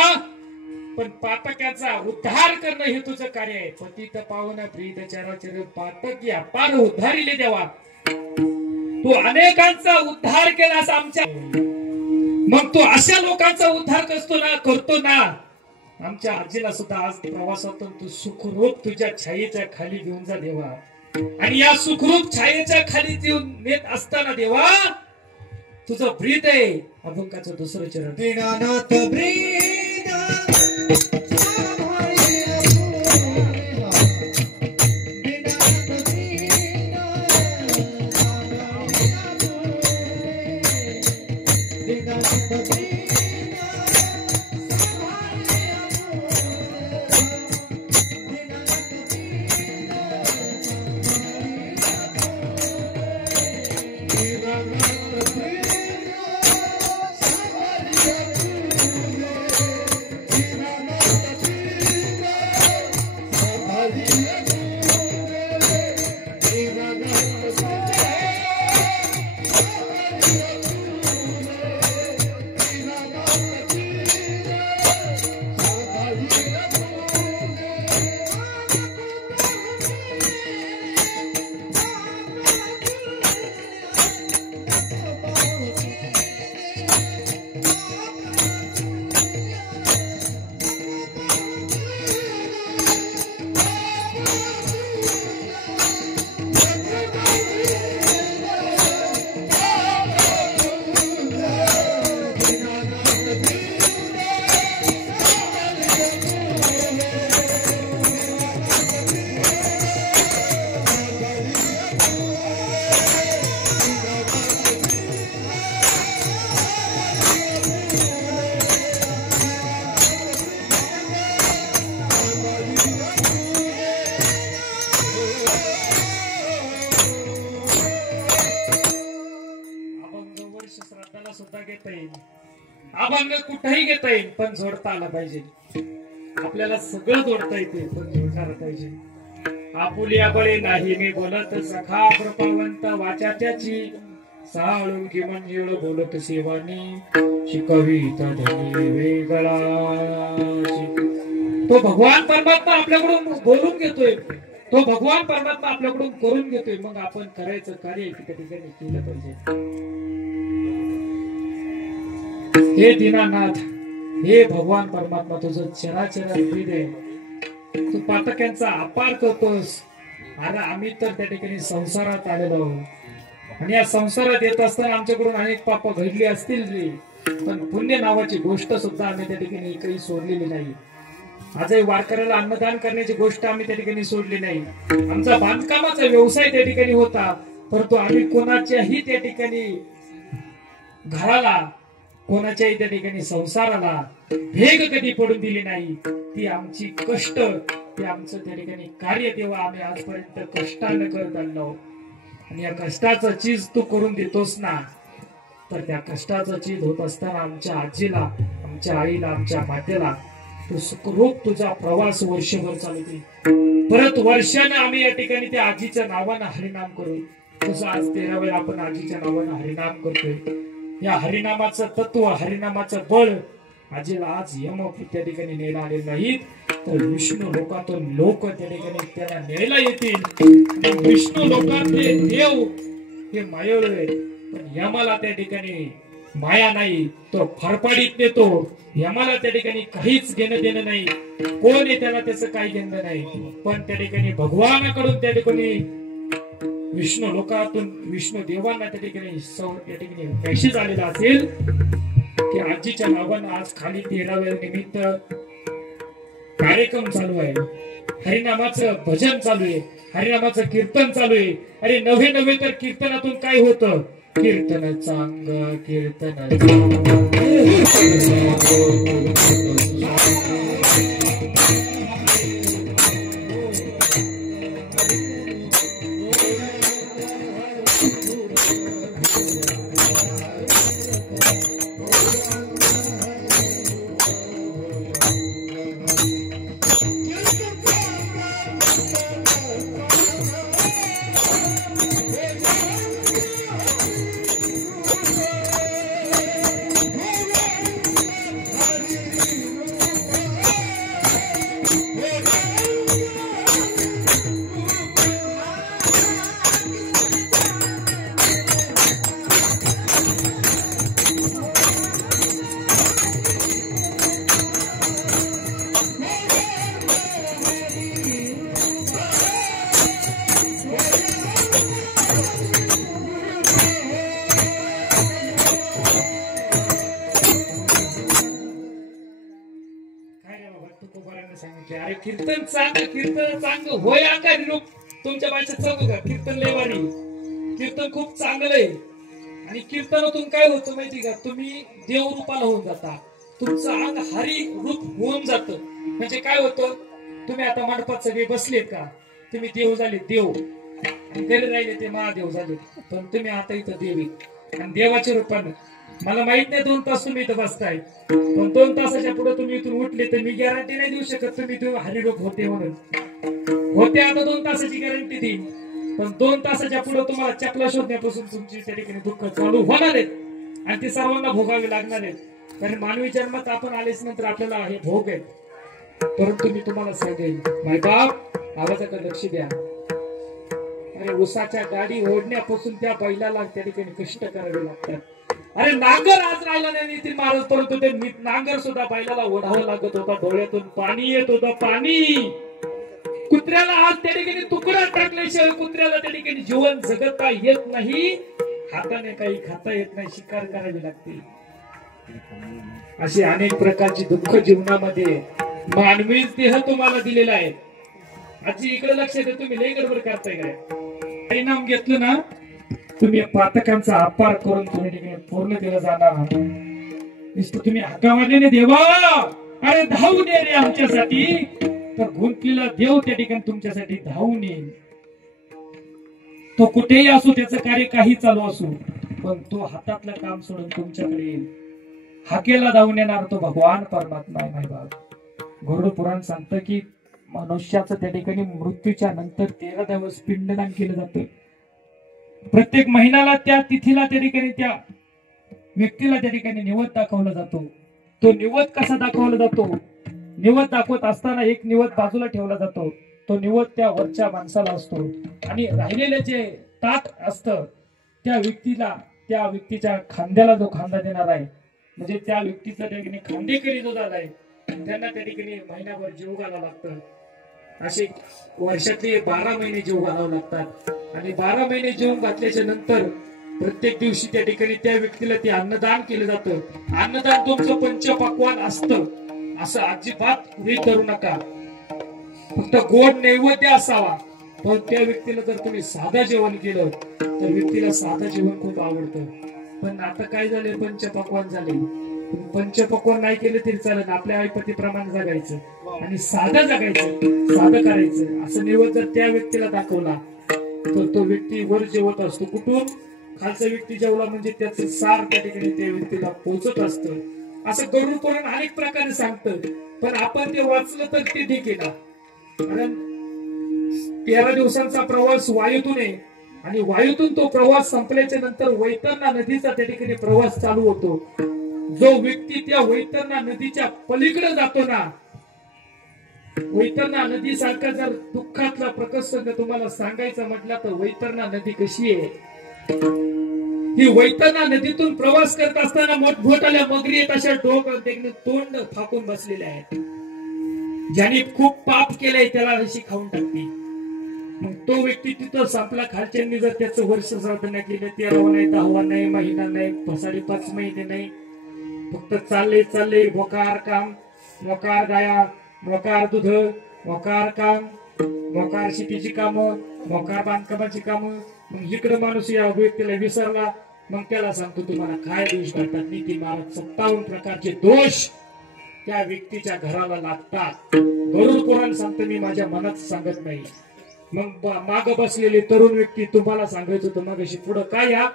पण पातकाचा उद्धार करणं हे तुझं कार्य आहे। पतित पावन प्रीत चराचर पातक या पार उद्धारिले देवा। तू अनेकांचा उद्धार केलास आमच्या, मग तू अशा लोकांचा उद्धार करतो ना। आमच्या आजीला सुद्धा आज प्रवासातून तू सुखरूप तुझ्या छायेच्या खाली घेऊन जा देवा। आणि या सुखरूप छायेच्या खाली घेऊन नेत असताना देवा तुझं ब्रीद आहे अभंगाचं दुसरं चरण। दीनानाथ ब्रीद अभंग कुठेही घेता येईल पण जोडता आला पाहिजे। आपल्याला सगळं जोडता येते पण जोडता आलं पाहिजे। आपुल्या बळे नाही मी बोलत सखा प्रपवंत वाचा त्याची साळून की मंजीळ बोलत सेवानी शिकवीत धनी वेगळा। तो भगवान परमात्मा आपल्याकडून बोलून घेतोय, तो भगवान परमात्मा आपल्याकडून करून घेतोय, मग आपण करायचं कार्य त्या ठिकाणी केलं पाहिजे। हे दीनानाथ, हे भगवान परमात्मा तुझं चराचर हृदय तू पातक्यांचा अपार करतोस। अरे आम्ही तर त्या ठिकाणी संसारात आलेलो आहोत आणि या संसारात येत असताना आमच्याकडून अनेक पाप घडली असतील रे, पण पुण्य नावाची गोष्ट सुद्धा आम्ही त्या ठिकाणी काही सोडलेली नाही। आजही वारकऱ्याला अन्नदान करण्याची गोष्ट आम्ही त्या ठिकाणी सोडली नाही। आमचा बांधकामाचा व्यवसाय त्या ठिकाणी होता, परंतु आम्ही कोणाच्याही त्या ठिकाणी घराला, कोणाच्याही त्या ठिकाणी संसाराला भेग कधी पडून दिली नाही। ती आमची कष्ट, ते आमचं त्या ठिकाणी कार्य तेव्हा आम्ही आजपर्यंत कष्टाने करत आलो। आणि या कष्टाचं चीज तू करून देतोस ना, तर त्या कष्टाचं चीज होत असताना आमच्या आजीला, आमच्या आईला, आमच्या मातेला तू सुखरूप तुझा प्रवास वर्षभर चालू दे। परत वर्षाने आम्ही या ठिकाणी त्या आजीच्या नावानं हरिनाम करू। तसं आज 13 वेळा आपण आजीच्या नावानं हरिनाम करतोय। या हरिनामाचं तत्व, हरिनामाचं बळ आजीला आज यम त्या ठिकाणी न्यायला आले नाहीत, तर विष्णू लोकातून लोक त्या ठिकाणी त्याला न्यायला येतील। विष्णू लोकातले देव हे मायाळू आहेत, पण यमाला त्या ठिकाणी माया नाही, तो फरफाडीत नेतो। यमाला त्या ठिकाणी काहीच घेणं देणं नाही, कोण आहे त्याला त्याचं काही घेणं नाही। पण त्या ठिकाणी भगवानाकडून त्या ठिकाणी विष्णू लोकातून विष्णू देवांना त्या ठिकाणी मेसेज आलेला असेल की आजीच्या नावानं आज खाली 13व्या निमित्त कार्यक्रम चालू आहे, हरिनामाचं भजन चालू आहे, हरिनामाचं कीर्तन चालू आहे। अरे नव्हे तर कीर्तनातून काय होतं? कीर्तन चांग, कीर्तन अरे कीर्तन चांगलं होय आकारी रूप तुमच्या भाषेत सांगू का? कीर्तन लेवारी कीर्तन खूप चांगलं आहे. आणि कीर्तनातून काय होतं माहिती का? तुम्ही देव रूपाला होऊन जाता. तुमचं अंग हरी रूप होऊन जात. म्हणजे काय होतं? तुम्ही आता मंडपात सगळे बसलेत का? तुम्ही देव झाले देव. घरी राहिले ते महादेव झाले. पण तुम्ही आता इथं देवी आणि देवाच्या रूपानं. मला माहित नाही 2 तास तुम्ही इथं बसताय, पण 2 तासाच्या पुढे तुम्ही इथून उठले तर मी गॅरंटी नाही देऊ शकत तुम्ही हरिरूप होते म्हणून. होते आता 2 तासाची गॅरंटी देईन, पण 2 तासाच्या पुढे तुम्हाला चपला शोधण्यापासून तुमची त्या ठिकाणी दुःख चालू होणार आहेत आणि ते सर्वांना भोगावे लागणार आहेत. कारण मानवी जन्मात आपण आलेच नंतर आपल्याला हे भोग आहेत. परंतु मी तुम्हाला सांगेन माय बाप, आवाजाकडे लक्ष द्या. अरे उसाच्या गाडी ओढण्यापासून त्या बैलाला त्या ठिकाणी कष्ट करावे लागतात. अरे नांगर आज राहिला नाही नितीन महाराज, परंतु ते नांगर सुद्धा बैलाला ओढावं लागत होता. डोळ्यातून पाणी येत होतं, पाणी. कुत्र्याला आज त्या ठिकाणी तुकडा टाकल्याशिवाय कुत्र्याला त्या ठिकाणी जीवन जगता येत नाही. हाताने काही खाता येत नाही, शिकार करावी लागते. अशी अनेक प्रकारची दुःख जीवनामध्ये मानवी देह तुम्हाला दिलेला आहे. आजी इकडे लक्ष द्या, तुम्ही लय गडबड करताय काय? परिणाम घेतलं ना तुम्ही पातकांचा अपार करून तुम्ही पूर्ण केलं जाणार. नुसतं तुम्ही हाका मारले देवा, अरे धावून ये रे आमच्यासाठी, तर गुंतलेला देव त्या ठिकाणी तुमच्यासाठी धावून येईल. तो कुठेही असो, त्याचं कार्य काही चालू असो, पण तो हातातलं काम सोडून तुमच्याकडे येईल. हाकेला धावून येणार तो भगवान परमात्मा आहे. माझ्या बाबा गरुड पुराण सांगतं की मनुष्याचं त्या ठिकाणी मृत्यूच्या नंतर 13 दिवस पिंडदान केलं जातं. प्रत्येक महिन्याला त्या तिथीला त्या ठिकाणी त्या व्यक्तीला त्या ठिकाणी निवद दाखवला जातो. तो निवद कसा दाखवला जातो? निवद दाखवत असताना एक निवद बाजूला ठेवला जातो. तो निवद त्या वरच्या माणसाला असतो आणि राहिलेले जे ताट असतं त्या व्यक्तीला, त्या व्यक्तीच्या खांद्याला जो खांदा देणार आहे, म्हणजे त्या व्यक्तीचा त्या ठिकाणी खांदेकरी जो झालाय त्यांना त्या ठिकाणी महिनाभर जीव घालावं लागतं. असे वर्षातले 12 महिने जीव घालावं लागतात. आणि 12 महिने जीव घातल्याच्या नंतर प्रत्येक दिवशी त्या ठिकाणी त्या व्यक्तीला ते अन्नदान केलं जातं. अन्नदान तुमचं पंचपक्वान्न असतं असं अजिबात गृहीत धरू नका. फक्त गोड नैवेद्य असावा. पण त्या व्यक्तीला जर तुम्ही साधं जेवण केलं तर व्यक्तीला साधं जेवण खूप आवडतं. पण आता काय झाले, पंचपक्वान्न झाले. पंचपक्वान्न नाही केलं तरी चालेल, आपल्या आईपतीप्रमाणे जगायचं आणि साधं जगायचं, साधं करायचं. असं नैवेद्य जर त्या व्यक्तीला दाखवला तर तो व्यक्ती वर जेवत असतो. कुठून? खालचा व्यक्ती जेवला म्हणजे त्याचं सार त्या ठिकाणी त्या व्यक्तीला पोहोचत असतं. असं गरुड पुराण अनेक प्रकारे सांगतं, पण आपण ते वाचलं तर ते ठीक आहे ना. कारण 13 दिवसांचा प्रवास वायूतून आहे आणि वायूतून तो प्रवास संपल्याच्या नंतर वैतरणा नदीचा त्या ठिकाणी प्रवास चालू होतो. जो व्यक्ती त्या वैतरणा नदीच्या पलीकडे जातो ना, वैतरणा नदी सारखा जर दुःखातला प्रकर्षण तुम्हाला सांगायचं म्हटलं तर वैतरणा नदी कशी आहे? ही वैतरणा नदीतून प्रवास करत असताना मोठमोठ्या मगरी आहेत, अशा डोकं तोंड फाकून बसलेल्या आहेत. ज्याने खूप पाप केलंय त्याला अशी खाऊन टाकते. मग तो व्यक्ती तिथं संपला. खालच्यांनी जर त्याचं वर्ष साधना केलं, 13 नाही, 10 नाही, महिना नाही, 5.5 महिने नाही, फक्त चालले मोकार काम, मोकार गाया, मोकार दूध, मोकार काम, मोकार शेतीची कामं, मोकार बांधकामाची कामं. मग इकडे माणूस या व्यक्तीला विसरला. मग त्याला सांगतो तुम्हाला काय दोष घडतात. नितीन महाराज 57 प्रकारचे दोष त्या व्यक्तीच्या घराला लागतात. गरुड पुराण सांगतं, मी माझ्या मनात सांगत नाही. मग माग बसलेले तरुण व्यक्ती तुम्हाला सांगायचं होतं मगाशी पुढं काय या,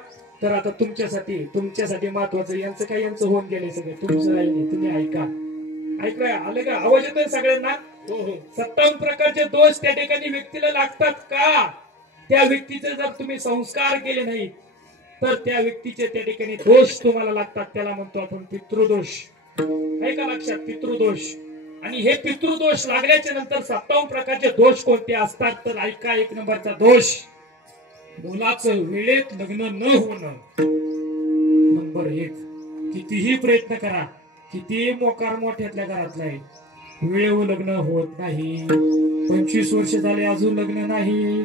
तर आता तुमच्यासाठी महत्वाचं यांचं काय, यांचं होऊन गेले सगळे, तुमचं राहिले. तुम्ही ऐकलंय, आलं का? आवाज येतोय सगळ्यांना? 57 प्रकारचे दोष त्या ठिकाणी व्यक्तीला लागतात का? त्या व्यक्तीचे जर तुम्ही संस्कार केले नाही तर त्या व्यक्तीचे त्या ठिकाणी दोष तुम्हाला लागतात. त्याला म्हणतो आपण पितृदोष. ऐका लक्षात, पितृदोष. आणि हे पितृदोष लागल्याच्या नंतर 57 प्रकारचे दोष कोणते असतात तर ऐका. 1 नंबरचा दोष, मुलाचं वेळेत लग्न न होणं. नंबर 1. कितीही प्रयत्न करा, कितीही मोकार मोठ्यातल्या घरातला आहे, वेळेवर लग्न होत नाही. 25 वर्ष झाले अजून लग्न नाही,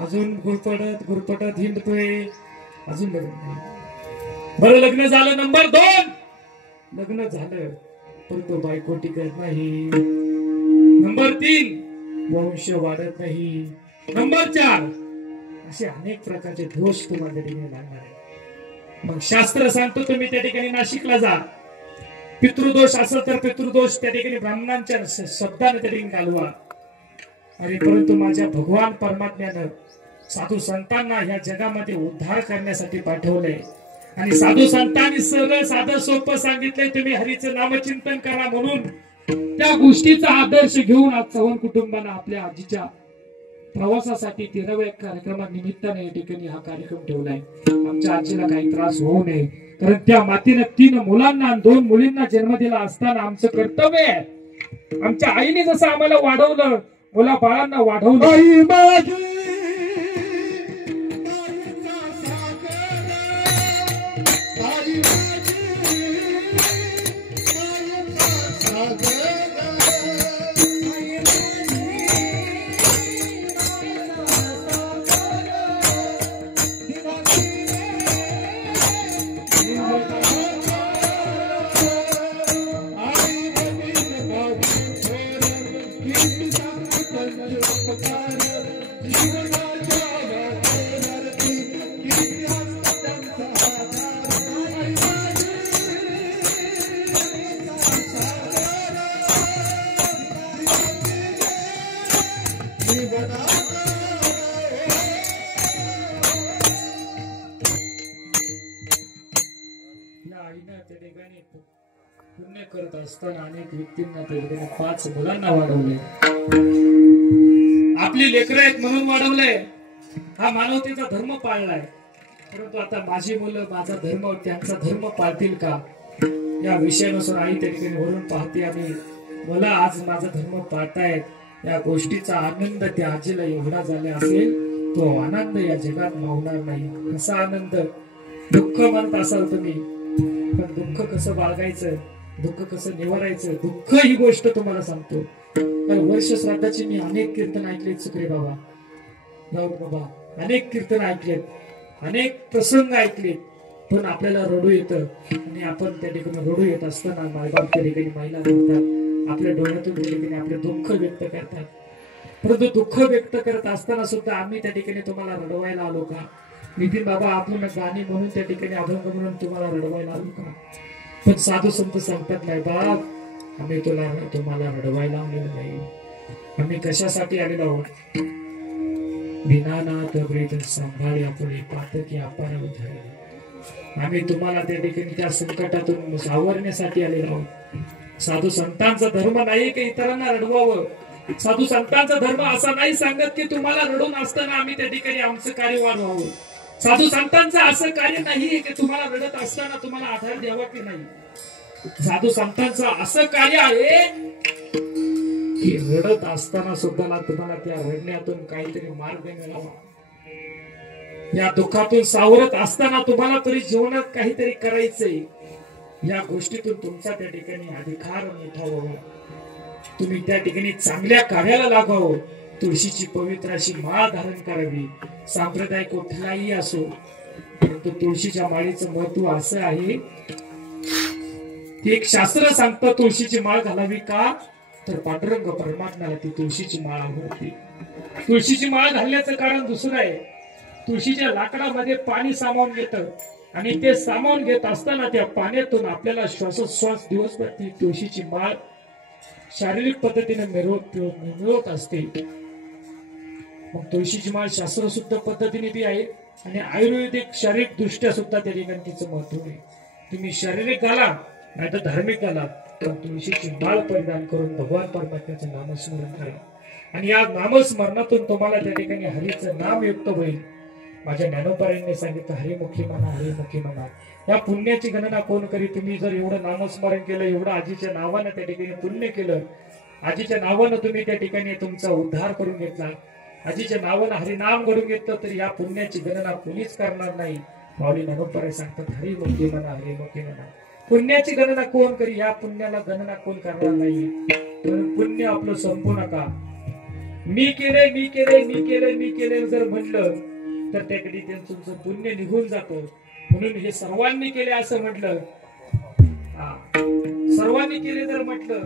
अजून गुरपटत हिंडतोय, अजून लग्न नाही. बरं लग्न झालं. नंबर 2, लग्न झालं पण तो बायको टिकत नाही. नंबर 3 वंश वाढत नाही. नंबर 4 असे अनेक प्रकारचे दोष तुम्हाला त्या ठिकाणी लागणार आहे. मग शास्त्र सांगतो तुम्ही त्या ठिकाणी नाशिकला जा. पितृदोष असेल तर पितृदोष त्या ठिकाणी ब्राह्मणांच्या शब्दाने त्या ठिकाणी घालवा. अरे परंतु माझ्या भगवान परमात्म्यानं साधू संतांना ह्या जगामध्ये उद्धार करण्यासाठी पाठवलंय आणि साधू संतांनी सरळ साधं सोपं सांगितलंय तुम्ही हरीचं नामचिंतन करा म्हणून. त्या गोष्टीचा आदर्श घेऊन आज चव्हाण कुटुंबानं आपल्या आजीच्या प्रवासासाठी 13व्या कार्यक्रमानिमित्ताने या ठिकाणी हा कार्यक्रम ठेवलाय. आमच्या आजीला काही त्रास होऊ नये कारण त्या मातीने 3 मुलांना आणि 2 मुलींना जन्म दिला असताना आमचं कर्तव्य आहे. आमच्या आईने जसं आम्हाला वाढवलं मुला बाळांना वाढवलं. पुण्य करत असताना अनेक व्यक्तींना त्या ठिकाणी 5 मुलांना वाढवले. आपली लेकरं आहेत म्हणून वाढवलंय. हा मानवतेचा धर्म पाळलाय. परंतु आता माझी मुलं माझा धर्म त्यांचा धर्म पाळतील का या विषयानुसार आई त्या ठिकाणी वरून पाहते आणि मला आज माझा धर्म पाळतायत या गोष्टीचा आनंद त्या आजीला एवढा झाला असेल तो आनंद या जगात मावणार नाही. कसा आनंद. दुःख म्हणत असाल तुम्ही पण दुःख कसं बाळगायचं दुःख कसं निवारायचं दुःख ही गोष्ट तुम्हाला सांगतो. वर्ष श्राद्धाची मी अनेक कीर्तन ऐकलेत सुखरे बाबा राऊत बाबा. अनेक कीर्तन ऐकलेत अनेक प्रसंग ऐकलेत पण आपल्याला रडू येतं आणि आपण त्या ठिकाणी रडू येत असताना मायबाप त्या ठिकाणी महिला बोलतात आपल्या डोळ्यातून त्या ठिकाणी आपले दुःख व्यक्त करतात. परंतु दुःख व्यक्त करत असताना सुद्धा आम्ही त्या ठिकाणी तुम्हाला रडवायला आलो का. नितीन बाबा आपण गाणी म्हणून त्या ठिकाणी अभंग म्हणून तुम्हाला रडवायला आलो का. पण साधू संत सांगतात नाही बाप आम्ही तुम्हाला रडवायला आलेलो नाही. आम्ही कशासाठी आलेलो आहोत. दीनानाथ ब्रीद सांभाळी आपण पातकी अपार उधारी. आम्ही तुम्हाला त्या ठिकाणी त्या संकटातून सावरण्यासाठी आलेलो आहोत. साधू संतांचा धर्म नाही की इतरांना रडवावं. साधू संतांचा धर्म असा नाही सांगत की तुम्हाला रडून असताना आम्ही त्या ठिकाणी आमचं कार्य वाढवावं. साधू संतांचं असं कार्य नाही की तुम्हाला रडत असताना तुम्हाला आधार द्यावा की नाही. साधू संतांचं असं कार्य आहे की रडत असताना सुद्धा तुम्हाला त्या रडण्यातून काहीतरी मार्ग मिळावा. या दुःखातून सावरत असताना तुम्हाला तरी जीवनात काहीतरी करायचंय. या गोष्टीतून तुमचा त्या ठिकाणी अधिकार मोठा व्हावा. तुम्ही त्या ठिकाणी चांगल्या कार्याला लागावं. तुळशीची पवित्र अशी माळ धारण करावी. सांप्रदायिक कुठलाही असो परंतु तुळशीच्या माळेचं महत्व असं आहे की एक शास्त्र सांगतं तुळशीची माळ घालावी का तर पांडुरंग परमात्म्याला ती तुळशीची माळ आवडते. तुळशीची माळ घालण्याचं कारण दुसरं आहे. तुळशीच्या लाकडामध्ये पाणी सामावून घेतं आणि ते सामावून घेत असताना त्या पाण्यातून आपल्याला श्वासोश्वास दिवसभर ती तुळशीची माळ शारीरिक पद्धतीने मिळवत असते. मग तुळशीची माळ शास्त्रशुद्ध पद्धतीने बी आहे आणि आयुर्वेदिक शारीरिक दृष्ट्या सुद्धा त्या ठिकाणी तिचं महत्व आहे. तुम्ही शारीरिक घाला नाही तर धार्मिक घाला पण तुळशीची माळ परिधान करून भगवान परमात्म्याचं नामस्मरण करा आणि या नामस्मरणातून तुम्हाला त्या ठिकाणी हरीचं नाम युक्त होईल. माझ्या ज्ञानोबांनी सांगितलं हरिमुखी म्हणा हरिमुखी म्हणा. या पुण्याची गणना कोण करी. तुम्ही जर एवढं नामस्मरण केलं एवढं आजीच्या नावानं त्या ठिकाणी पुण्य केलं आजीच्या नावानं तुम्ही त्या ठिकाणी तुमचा उद्धार करून घेतला आजीच्या नावानं हरिनाम घडून घेतलं तर या पुण्याची गणना कोणीच करणार नाही. माऊली ज्ञानोबा सांगतात हरिमुखी म्हणा हरिमुखी म्हणा. पुण्याची गणना कोण करी. या पुण्याला गणना कोण करणार नाही. पुण्य आपलं संपू नका. मी केले मी केले मी केले मी केले जर म्हणलं तर त्याकडे तुमचं पुण्य निघून जातो. म्हणून हे सर्वांनी केले असं म्हटलं सर्वांनी केले जर म्हटलं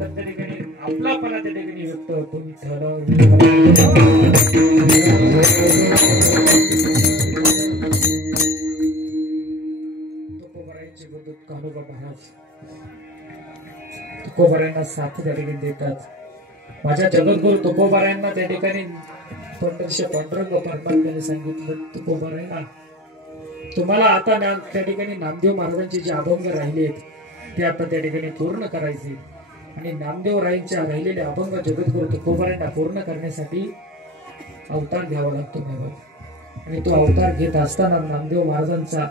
तर त्या ठिकाणी आपलापणा त्या ठिकाणी व्यक्त होतो. विठ्ठल तुकोबारायांचे बदूत कान्होबा महाराज तुकोबारायांना साथ त्या ठिकाणी देतात. माझ्या जगद्गुरु तुकोबारायांना त्या ठिकाणी पंढरशे पांडुरंग परमात्म्याने सांगितलं, तुकोबारायांना तुम्हाला आता त्या ठिकाणी नामदेव महाराजांचे जे अभंग राहिलेत ते आता त्या ठिकाणी पूर्ण करायचे आणि नामदेव रायांच्या राहिलेले अभंग जगद्गुरु तुकोबारायांना पूर्ण करण्यासाठी अवतार घ्यावा लागतो नाही. आणि तो अवतार घेत असताना नामदेव महाराजांचा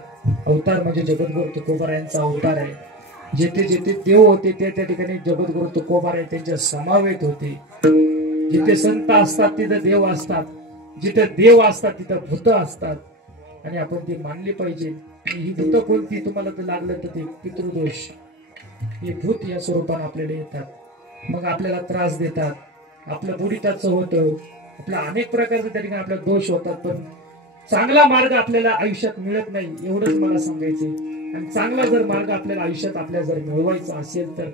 अवतार म्हणजे जगद्गुरु तुकोबारायांचा अवतार आहे. जेथे जेथे देव होते त्या ठिकाणी जगद्गुरु तुकोबाराय त्यांच्या समावेत होते. जिथे संत असतात तिथे देव असतात, जिथे देव असतात तिथे भूत असतात आणि आपण ती मानली पाहिजे. ही भूत कोणती तुम्हाला तर लागलं तर ते पितृदोष, हे भूत या स्वरूपाने आपल्याला येतात, मग आपल्याला त्रास देतात, आपलं बुडीताचं होतं, आपल्या अनेक प्रकारचे त्या ठिकाणी आपल्याला दोष होतात. पण चांगला मार्ग आपल्याला आयुष्यात मिळत नाही एवढंच मला सांगायचंय. आणि चांगला जर मार्ग आपल्याला आयुष्यात आपल्याला जर मिळवायचा असेल तर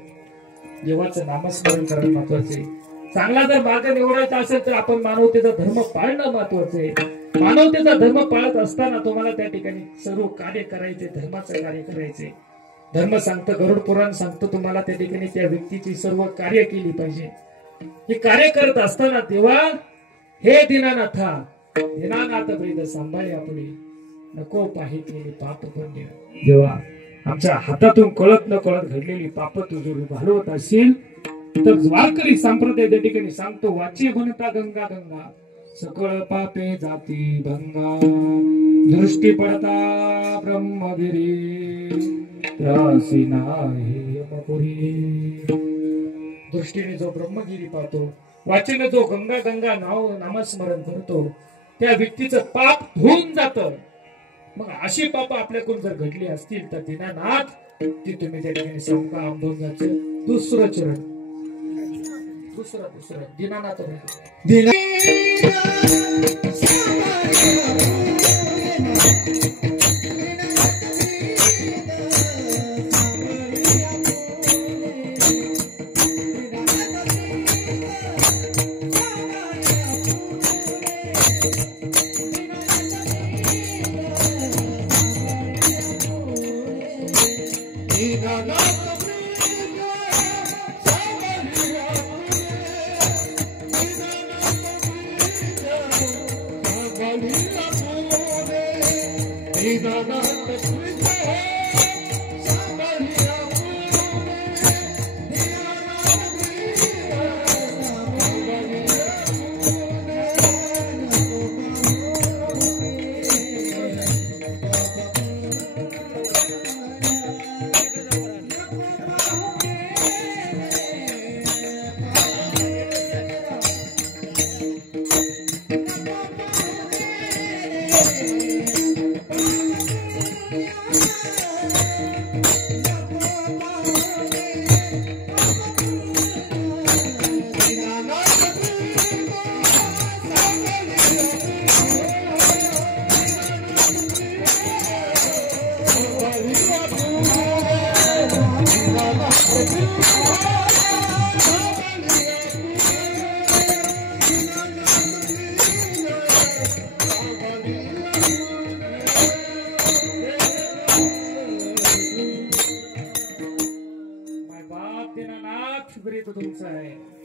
देवाचं नामस्मरण करणं महत्वाचं आहे. चांगला जर मार्ग निवडायचा असेल तर आपण मानवतेचा धर्म पाळणं महत्वाचं आहे. मानवतेचा धर्म पाळत असताना तुम्हाला त्या ठिकाणी सर्व कार्य करायचे, धर्माचं कार्य करायचे. धर्म सांगतं, गरुड पुराण सांगतं तुम्हाला त्या ठिकाणी त्या व्यक्तीची सर्व कार्य केली पाहिजे. हे कार्य करत असताना तेव्हा हे दीनानाथा दीनानाथ ब्रीद सांभाळे आपले नको पाहि केली पाप पुण्य. जेव्हा आमच्या हातातून कळत न कळत घडलेली पाप तू जर घालवत असेल तर वारकरी संप्रदाय त्या ठिकाणी सांगतो, वाचे बनता गंगा गंगा सकळ पापे जाती भंगा दृष्टी पडता ब्रह्मगिरी त्रासी नाही यमपुरी. दृष्टीने जो ब्रह्मगिरी पाहतो, वाचेने जो गंगा गंगा नामस्मरण करतो त्या व्यक्तीचं पाप धुवून जातं. मग अशी पाप आपल्याकडून जर घडली असतील तर दीनानाथ ती तुम्ही त्या ठिकाणी समका अभंगाचं दुसरं चरण दुसरं दीनानाथ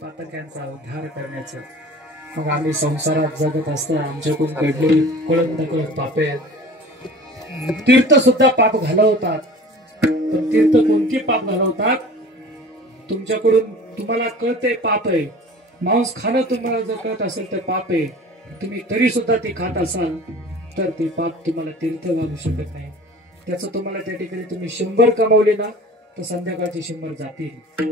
पातक्यांचा उद्धार करण्याचं. मग आम्ही संसारात जगत असताना आमच्याकडून घडलेली कळत नकळत पापे तीर्थ सुद्धा पाप घालवतात. पण तीर्थ कोणती पाप घालवतात? तुमच्याकडून तुम्हाला कळते पाप आहे, मांस खाणं तुम्हाला जर कळत असेल तर पाप आहे, तुम्ही तरी सुद्धा ते खात असाल तर ते पाप तुम्हाला तीर्थ घालू शकत नाही. त्याचं तुम्हाला त्या ठिकाणी तुम्ही 100 कमावले ना तर संध्याकाळचे 100 जातील.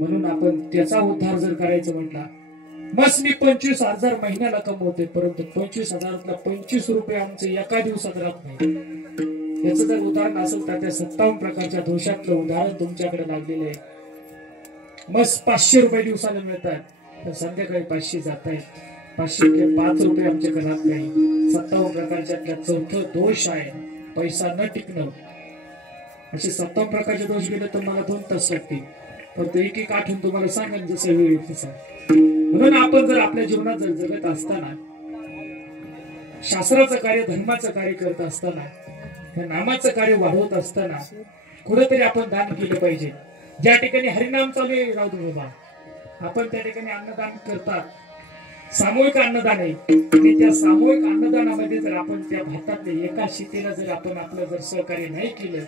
म्हणून आपण त्याचा उद्धार जर करायचं म्हटला, बस मी 25,000 महिन्याला कमवते परंतु 25,000 25 रुपये आमचे एका दिवसात राहत नाही. याचं जर उदाहरण असेल तर त्या 57 प्रकारच्या दोषातलं उदाहरण तुमच्याकडे लागलेलं आहे. बस 500 रुपये दिवसाला मिळतात तर संध्याकाळी 500 जात आहेत. 500 रुपये आमच्याकडे राहत नाही. 57 प्रकारच्या चौथं दोष आहे पैसा न टिकणं. असे 57 प्रकारचे दोष गेले तर मला 2 तास लागतील. फक्त एक एक आठवण तुम्हाला सांगेन जसं वेळ येईल तसा. म्हणून आपण जर आपल्या जीवनात जर जगत असताना, शास्त्राचं कार्य धर्माचं कार्य करत असताना, त्या नामाचं कार्य वाढवत असताना कुठेतरी आपण दान केलं पाहिजे. ज्या ठिकाणी हरिनाम चालू आहे राहू दे बाबा, आपण त्या ठिकाणी अन्नदान करतात, सामूहिक अन्नदान आहे. आणि त्या सामूहिक अन्नदानामध्ये जर आपण त्या भातातल्या एका शितेला जर आपण आपलं जर सहकार्य नाही केलं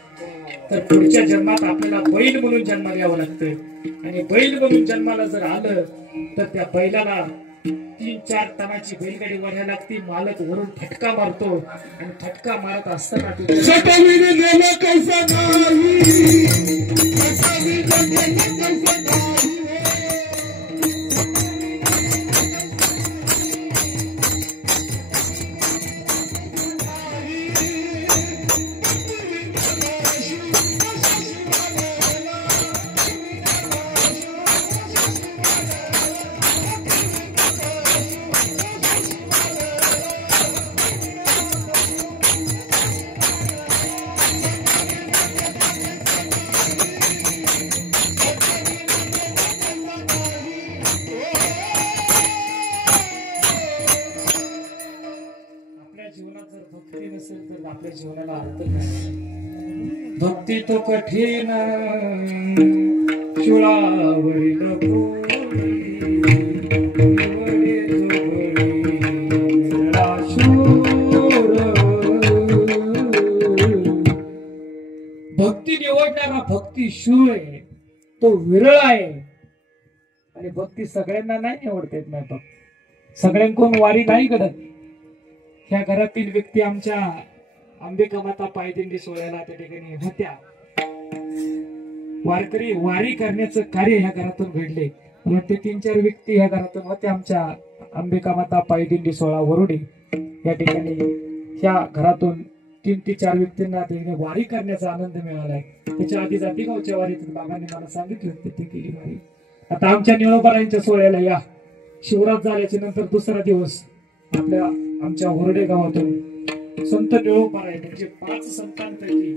तर पुढच्या जन्मात आपल्याला बैल म्हणून जन्माला यावं लागतं. आणि बैल म्हणून जन्माला जर आलं तर त्या बैलाला 3-4 टनाची बैलगाडी वळायला लागती. मालक वरून फटका मारतो आणि फटका मारत असताना आपल्या जीवनाला अर्थ नाही. भक्ती तो कठीण चुळावरील भक्ती निवडणारा भक्ती शूळ आहे, तो विरळ आहे. आणि भक्ती सगळ्यांना नाही निवडता येत नाही. भक्त सगळ्यांकडून वारी नाही घडत. ह्या घरातील व्यक्ती आमच्या अंबिका माता पायदिंडी सोहळ्याला त्या ठिकाणी होत्या. वारकरी वारी करण्याचं कार्य ह्या घरातून घडले. ते 3-4 व्यक्ती ह्या घरातून होत्या. आमच्या अंबिका माता पायदिंडी सोहळा वरुडी या ठिकाणी ह्या घरातून 3 ते 4 व्यक्तींना वारी करण्याचा आनंद मिळालाय. त्याच्या आधी जातीगावच्या वारीतून बाबांनी मला सांगितलं होते ते केली वारी. आता आमच्या निळोबारायांच्या सोहळ्याला या. शिवरात झाल्याच्या नंतर दुसरा दिवस आपल्या आमच्या वरडे गावातून संत निळोबाराय म्हणजे 5 संतांपैकी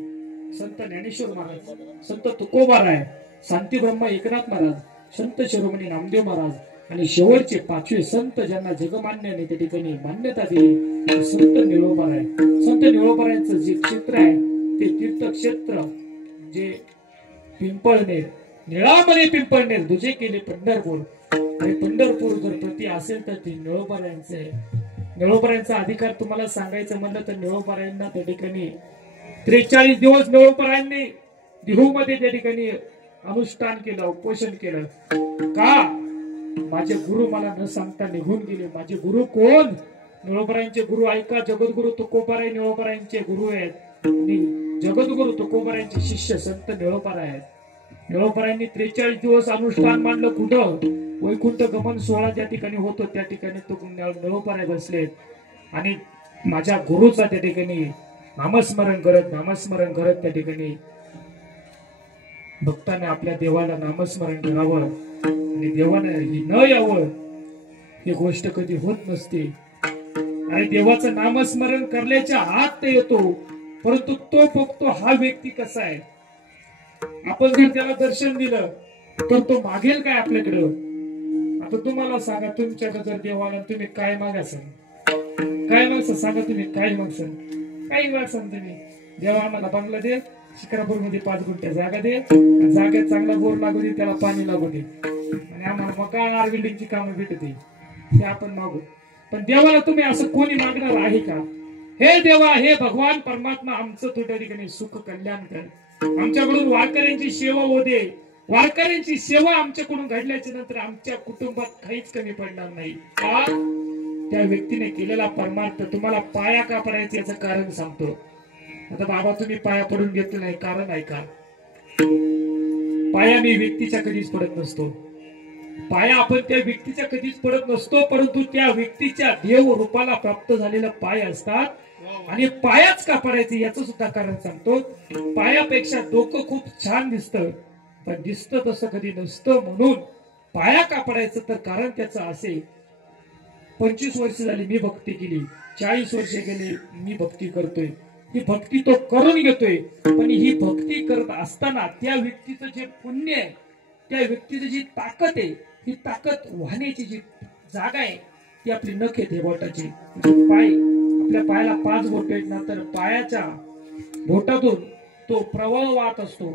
संत ज्ञानेश्वर महाराज, संत तुकोबाराय, शांती ब्रह्म एकनाथ महाराज, संत शिरोमणी नामदेव महाराज आणि शेवटचे 5वे संत ज्यांना जगमान्याने त्या ठिकाणी मान्यता दिली संत निळोबाराय. संत निळोबारायांचं जे क्षेत्र आहे ते तीर्थक्षेत्र जे पिंपळनेर, निळामणी पिंपळनेर, दुजे केले पंढरपूर. आणि पंढरपूर जर प्रति असेल तर ते निळोबारायांचं आहे. निळोबारायांचा अधिकार तुम्हाला सांगायचं म्हणलं तर निळोबारायांना त्या ठिकाणी 43 दिवस निळोबारायांनी देहूमध्ये त्या ठिकाणी अनुष्ठान केलं, उपोषण केलं. का? माझे गुरु मला न सांगता निघून गेले. माझे गुरु कोण? निळोबारायांचे गुरु ऐका. जगद्गुरु तुकोबाराय निळोबारायांचे गुरु आहेत आणि जगद्गुरु तुकोबारायांचे शिष्य संत निळोबाराय आहेत. निळोबारायांनी 43 दिवस अनुष्ठान मांडलं. कुठं? वैकुंठ गमन सोहळा ज्या ठिकाणी होतो त्या ठिकाणी तो निळोबाराय बसलेत आणि माझ्या गुरुचा त्या ठिकाणी नामस्मरण करत त्या ठिकाणी भक्ताने आपल्या देवाला नामस्मरण करावं आणि देवानं न यावं ही गोष्ट कधी होत नसते. आणि देवाचं नामस्मरण करण्याच्या आत ते येतो, परंतु तो बघतो हा व्यक्ती कसा आहे. आपण जर त्याला दर्शन दिलं तर तो मागेल काय आपल्याकडं. आता तुम्हाला सांगा, तुमच्याकडे जर देवाला तुम्ही काय मागाल, काय मागसाल सांगा. तुम्ही काय मागसाल? काही मागसाल तुम्ही. देवा आम्हाला बंगला दे, शिक्रापूर मध्ये 5 गुंठे जागा दे, जागेत चांगला बोर लागू दे, त्याला पाणी लागू दे आणि आम्हाला मकान बिल्डिंगची कामं भेटते हे आपण मागू. पण देवाला तुम्ही असं कोणी मागणार आहे का? हे देवा, हे भगवान परमात्मा आमचं तुझ्या ठिकाणी सुख कल्याण कर. आमच्याकडून वारकऱ्यांची सेवा होऊ दे. वारकऱ्यांची सेवा आमच्याकडून घडल्याच्या नंतर आमच्या कुटुंबात काहीच कमी पडणार नाही. का? त्या व्यक्तीने केलेला परमार्थ. तुम्हाला पाया का पडायचं याचं कारण सांगतो. आता बाबा तुम्ही पाया पडून घेतलं नाही, कारण आहे का? पाया मी व्यक्तीच्या कधीच पडत नसतो. पाया आपण त्या व्यक्तीच्या कधीच पडत नसतो, परंतु त्या व्यक्तीच्या देव रूपाला प्राप्त झालेला पाय असतात. आणि पायाच का पडायचे याचं सुद्धा कारण सांगतो. पायापेक्षा डोकं खूप छान दिसतं, पण दिसतं तसं कधी नसतं. म्हणून पाया का पडायचं तर कारण त्याचं असे. 25 वर्ष झाली मी भक्ती केली, 40 वर्ष गेले मी भक्ती करतोय. ही भक्ती तो करून घेतोय, पण ही भक्ती करत असताना त्या व्यक्तीचं जे पुण्य आहे त्या व्यक्तीची जी ताकद आहे ही ताकद वाहण्याची जी जागा आहे ती आपली नख येते बोटाची पाय आपल्या पायाला 5 बोट आहेत ना तर पायाच्या बोटातून तो प्रवाह वाहत असतो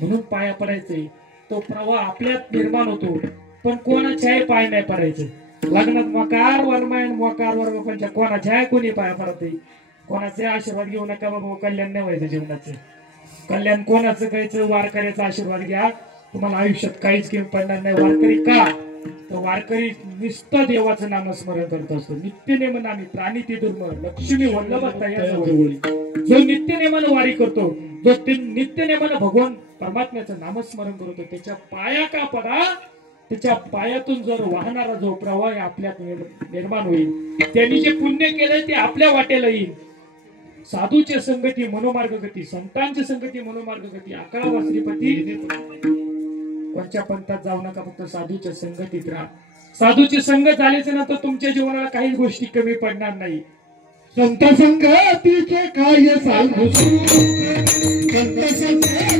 म्हणून पाया पडायचे तो प्रवाह आपल्यात निर्माण होतो पण कोणाच्याही पाय नाही पडायचे लग्नात मकार वर्मायण मकार वर्म पंचा कोणाच्या कोणी पाया पडते कोणाचे आशीर्वाद घेऊ नका बाबा कल्याण नाही व्हायचं जीवनाचे कल्याण कोणाचं कायचं वारकऱ्याचा आशीर्वाद घ्या तुम्हाला आयुष्यात काहीच किंमत पडणार नाही वारकरी का तर वारकरी नुसतं देवाचं नामस्मरण करत असतो नित्यनेमानं आम्ही प्राणी ते दुर्मळ लक्ष्मी वल्लभता या जो नित्यनेमानं वारी करतो जो नित्यनेमानं भगवान परमात्म्याचं नामस्मरण करतो त्याच्या पाया का पडा त्याच्या पायातून जर वाहणारा जो प्रवाह आपल्यात निर्माण होईल त्यांनी जे पुण्य केलंय ते आपल्या वाटेला येईल साधूच्या संगती मनोमार्ग गती संतांच्या संगती मनोमार्ग गती 11वा श्रीपती कोणत्या पंथात जाऊ नका फक्त साधूच्या संगतीत राहा साधूची संगत झाल्याच्या नंतर तुमच्या जीवनाला काही गोष्टी कमी पडणार नाही संत संगतीचे काय सांगू संत संगतीचे काय सांगू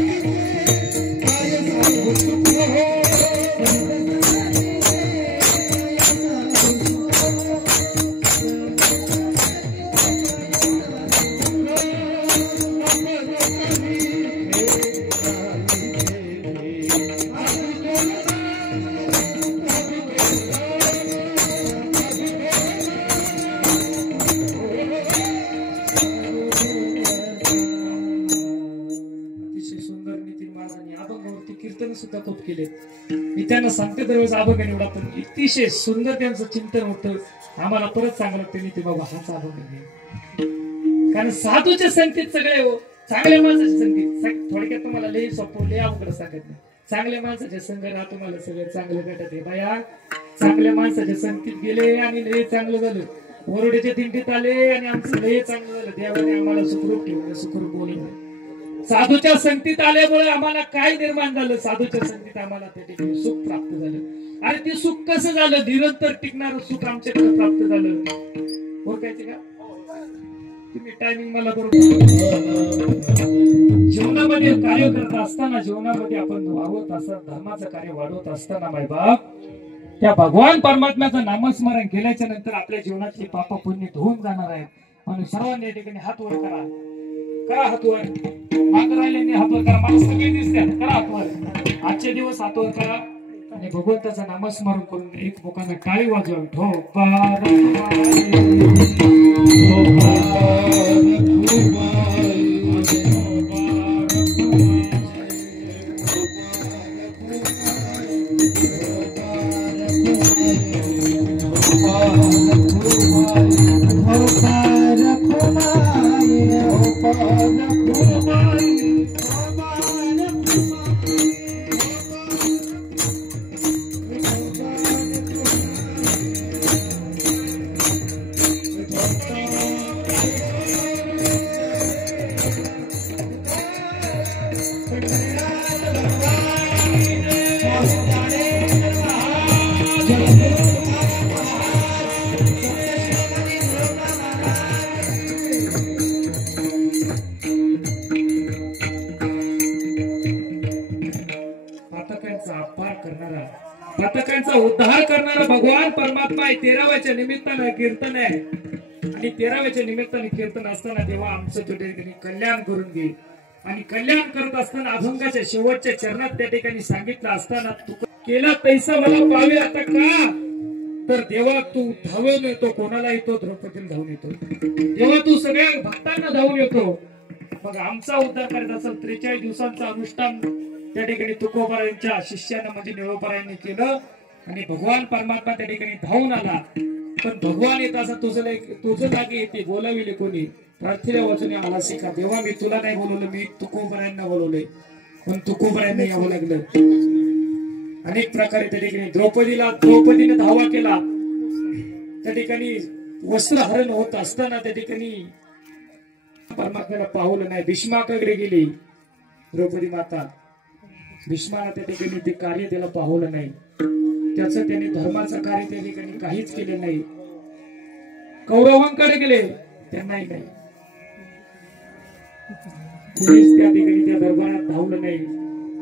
कीर्तन सुद्धा खूप केले मी त्यांना सांगते दरवेळेस अभंग निवडा पण अतिशय सुंदर त्यांचं चिंतन होतं आम्हाला परत सांगायला त्यांनी ते बाबा हाच अभंग घे कारण साधूच्या संगतीत सगळे हो चांगल्या माणसाच्या संगतीत थोडक्यात तुम्हाला लई सोपं लई अवघड सांगत नाही चांगल्या माणसाच्या संग राहा तुम्हाला सगळं चांगलं भेटत आहे बाया चांगल्या माणसाच्या संगतीत गेले आणि लई चांगलं झालं वरोडीच्या दिंडीत आले आणि आमचं लई चांगलं झालं देवाने आम्हाला सुखरूप ठेवलं सुखरूप बोलवलं साधूच्या संगतीत आल्यामुळे आम्हाला काय निर्माण झालं साधूच्या संगतीत आम्हाला त्या ठिकाणी सुख प्राप्त झालं आणि ते सुख कसं झालं निरंतर टिकणारं सुख आमच्याकडे प्राप्त झालं ओळखायचे का तुम्ही टायमिंग मला बरोबर जीवनामध्ये कार्य करत असताना जीवनामध्ये आपण वाढवत असताना धर्माचं कार्य वाढवत असताना माय बाप त्या भगवान परमात्म्याचं नामस्मरण केल्याच्या नंतर आपल्या जीवनातली पाप पुण्य धुवून जाणार आहेत म्हणून सर्वांनी या ठिकाणी हात वर करा हात वर मागं राहिल्यांनी हात वर करा मला सगळे दिसतात करा हात वर आजचे दिवस हात वर करा आणि भगवंताचं नामस्मरण करून एक लोकांना टाळी वाजवावी पातकांचा उद्धार करणारा भगवान परमात्मा आहे 13व्याच्या निमित्तानं कीर्तन आहे आणि 13व्याच्या निमित्ताने कीर्तन असताना देवा आमचं तुझ्या कल्याण करून घे आणि कल्याण करत असताना अभंगाच्या शेवटच्या चरणात त्या ठिकाणी सांगितलं असताना तू केला पैसा मला पावे आता का तर देवा तू धावून येतो कोणाला येतो द्रौपदीला धावून येतो देवा तू सगळ्या भक्तांना धावून येतो मग आमचा उद्धार करायचा असेल 43 दिवसांचं अनुष्ठान त्या ठिकाणी तुकोबारायांच्या शिष्यानं म्हणजे निळोबारायांनी केलं आणि भगवान परमात्मा त्या ठिकाणी धावून आला पण भगवान येत असं तुझं लागे येते बोलाविले कोणी प्रार्थीला वाचून आला शिका देवा मी तुला नाही बोलवलं मी तुकोबारायांना बोलवलंय पण तुकोबारायांना यावं लागलं अनेक प्रकारे त्या ठिकाणी द्रौपदीने धावा केला त्या ठिकाणी वस्त्रहरण होत असताना त्या ठिकाणी परमात्म्याला पाहुलं नाही भीष्माकडे गेली द्रौपदी माता भीष्माला त्या ठिकाणी ते कार्य त्याला पाहुलं नाही त्याचं त्यांनी धर्माचं कार्य त्या ठिकाणी काहीच केलं नाही कौरवांकडे गेले त्यांनाही नाही कुणीच त्या ठिकाणी त्या दरबारात धावलं नाही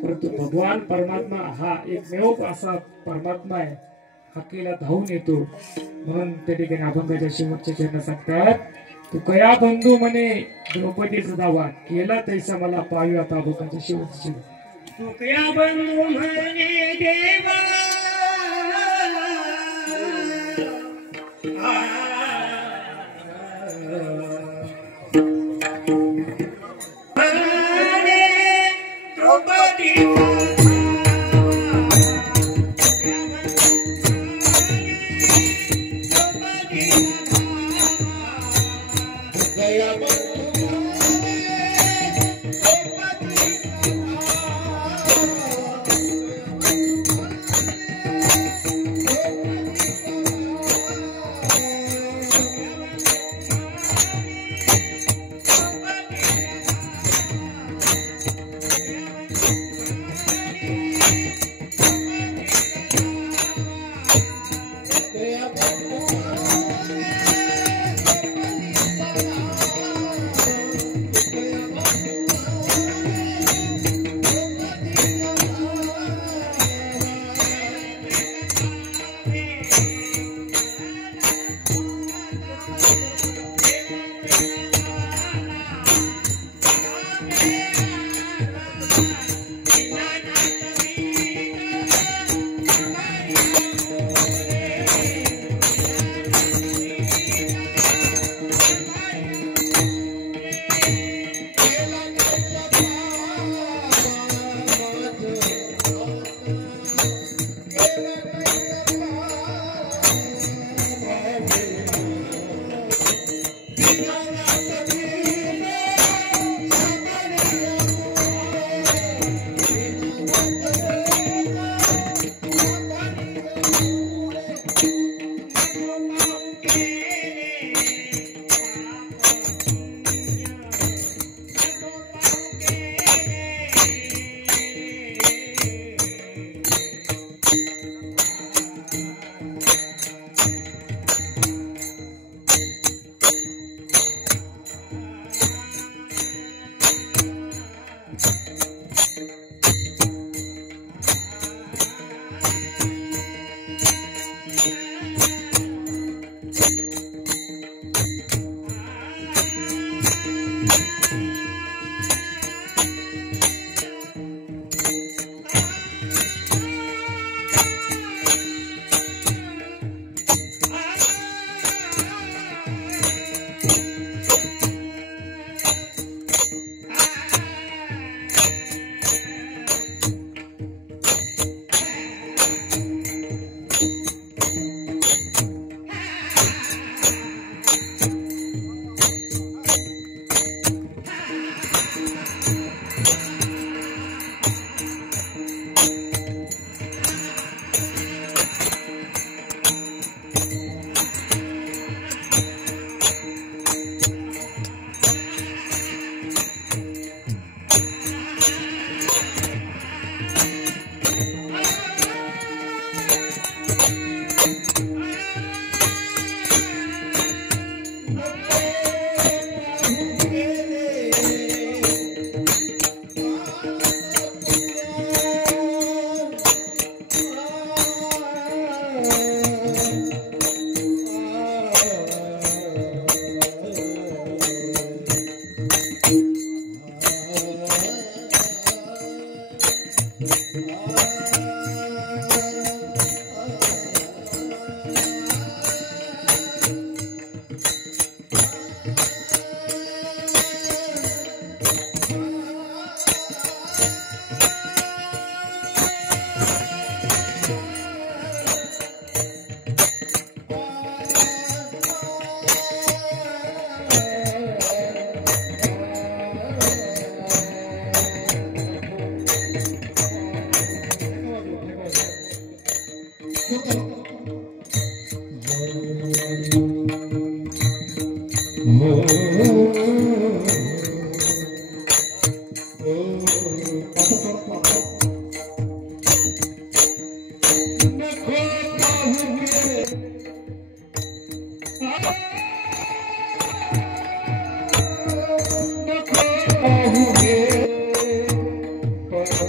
परंतु भगवान परमात्मा हा एकमेव असा परमात्मा आहे, हाकेला धावून येतो. म्हणून त्या ठिकाणी अभंगाच्या शेवटच्या चरण सांगतात, तू कया बंधू म्हणे द्रौपदीचा दावा केला तैसा मला पाहू. आता अभंगाच्या शेवटची तू कया बंधू म्हणे देवा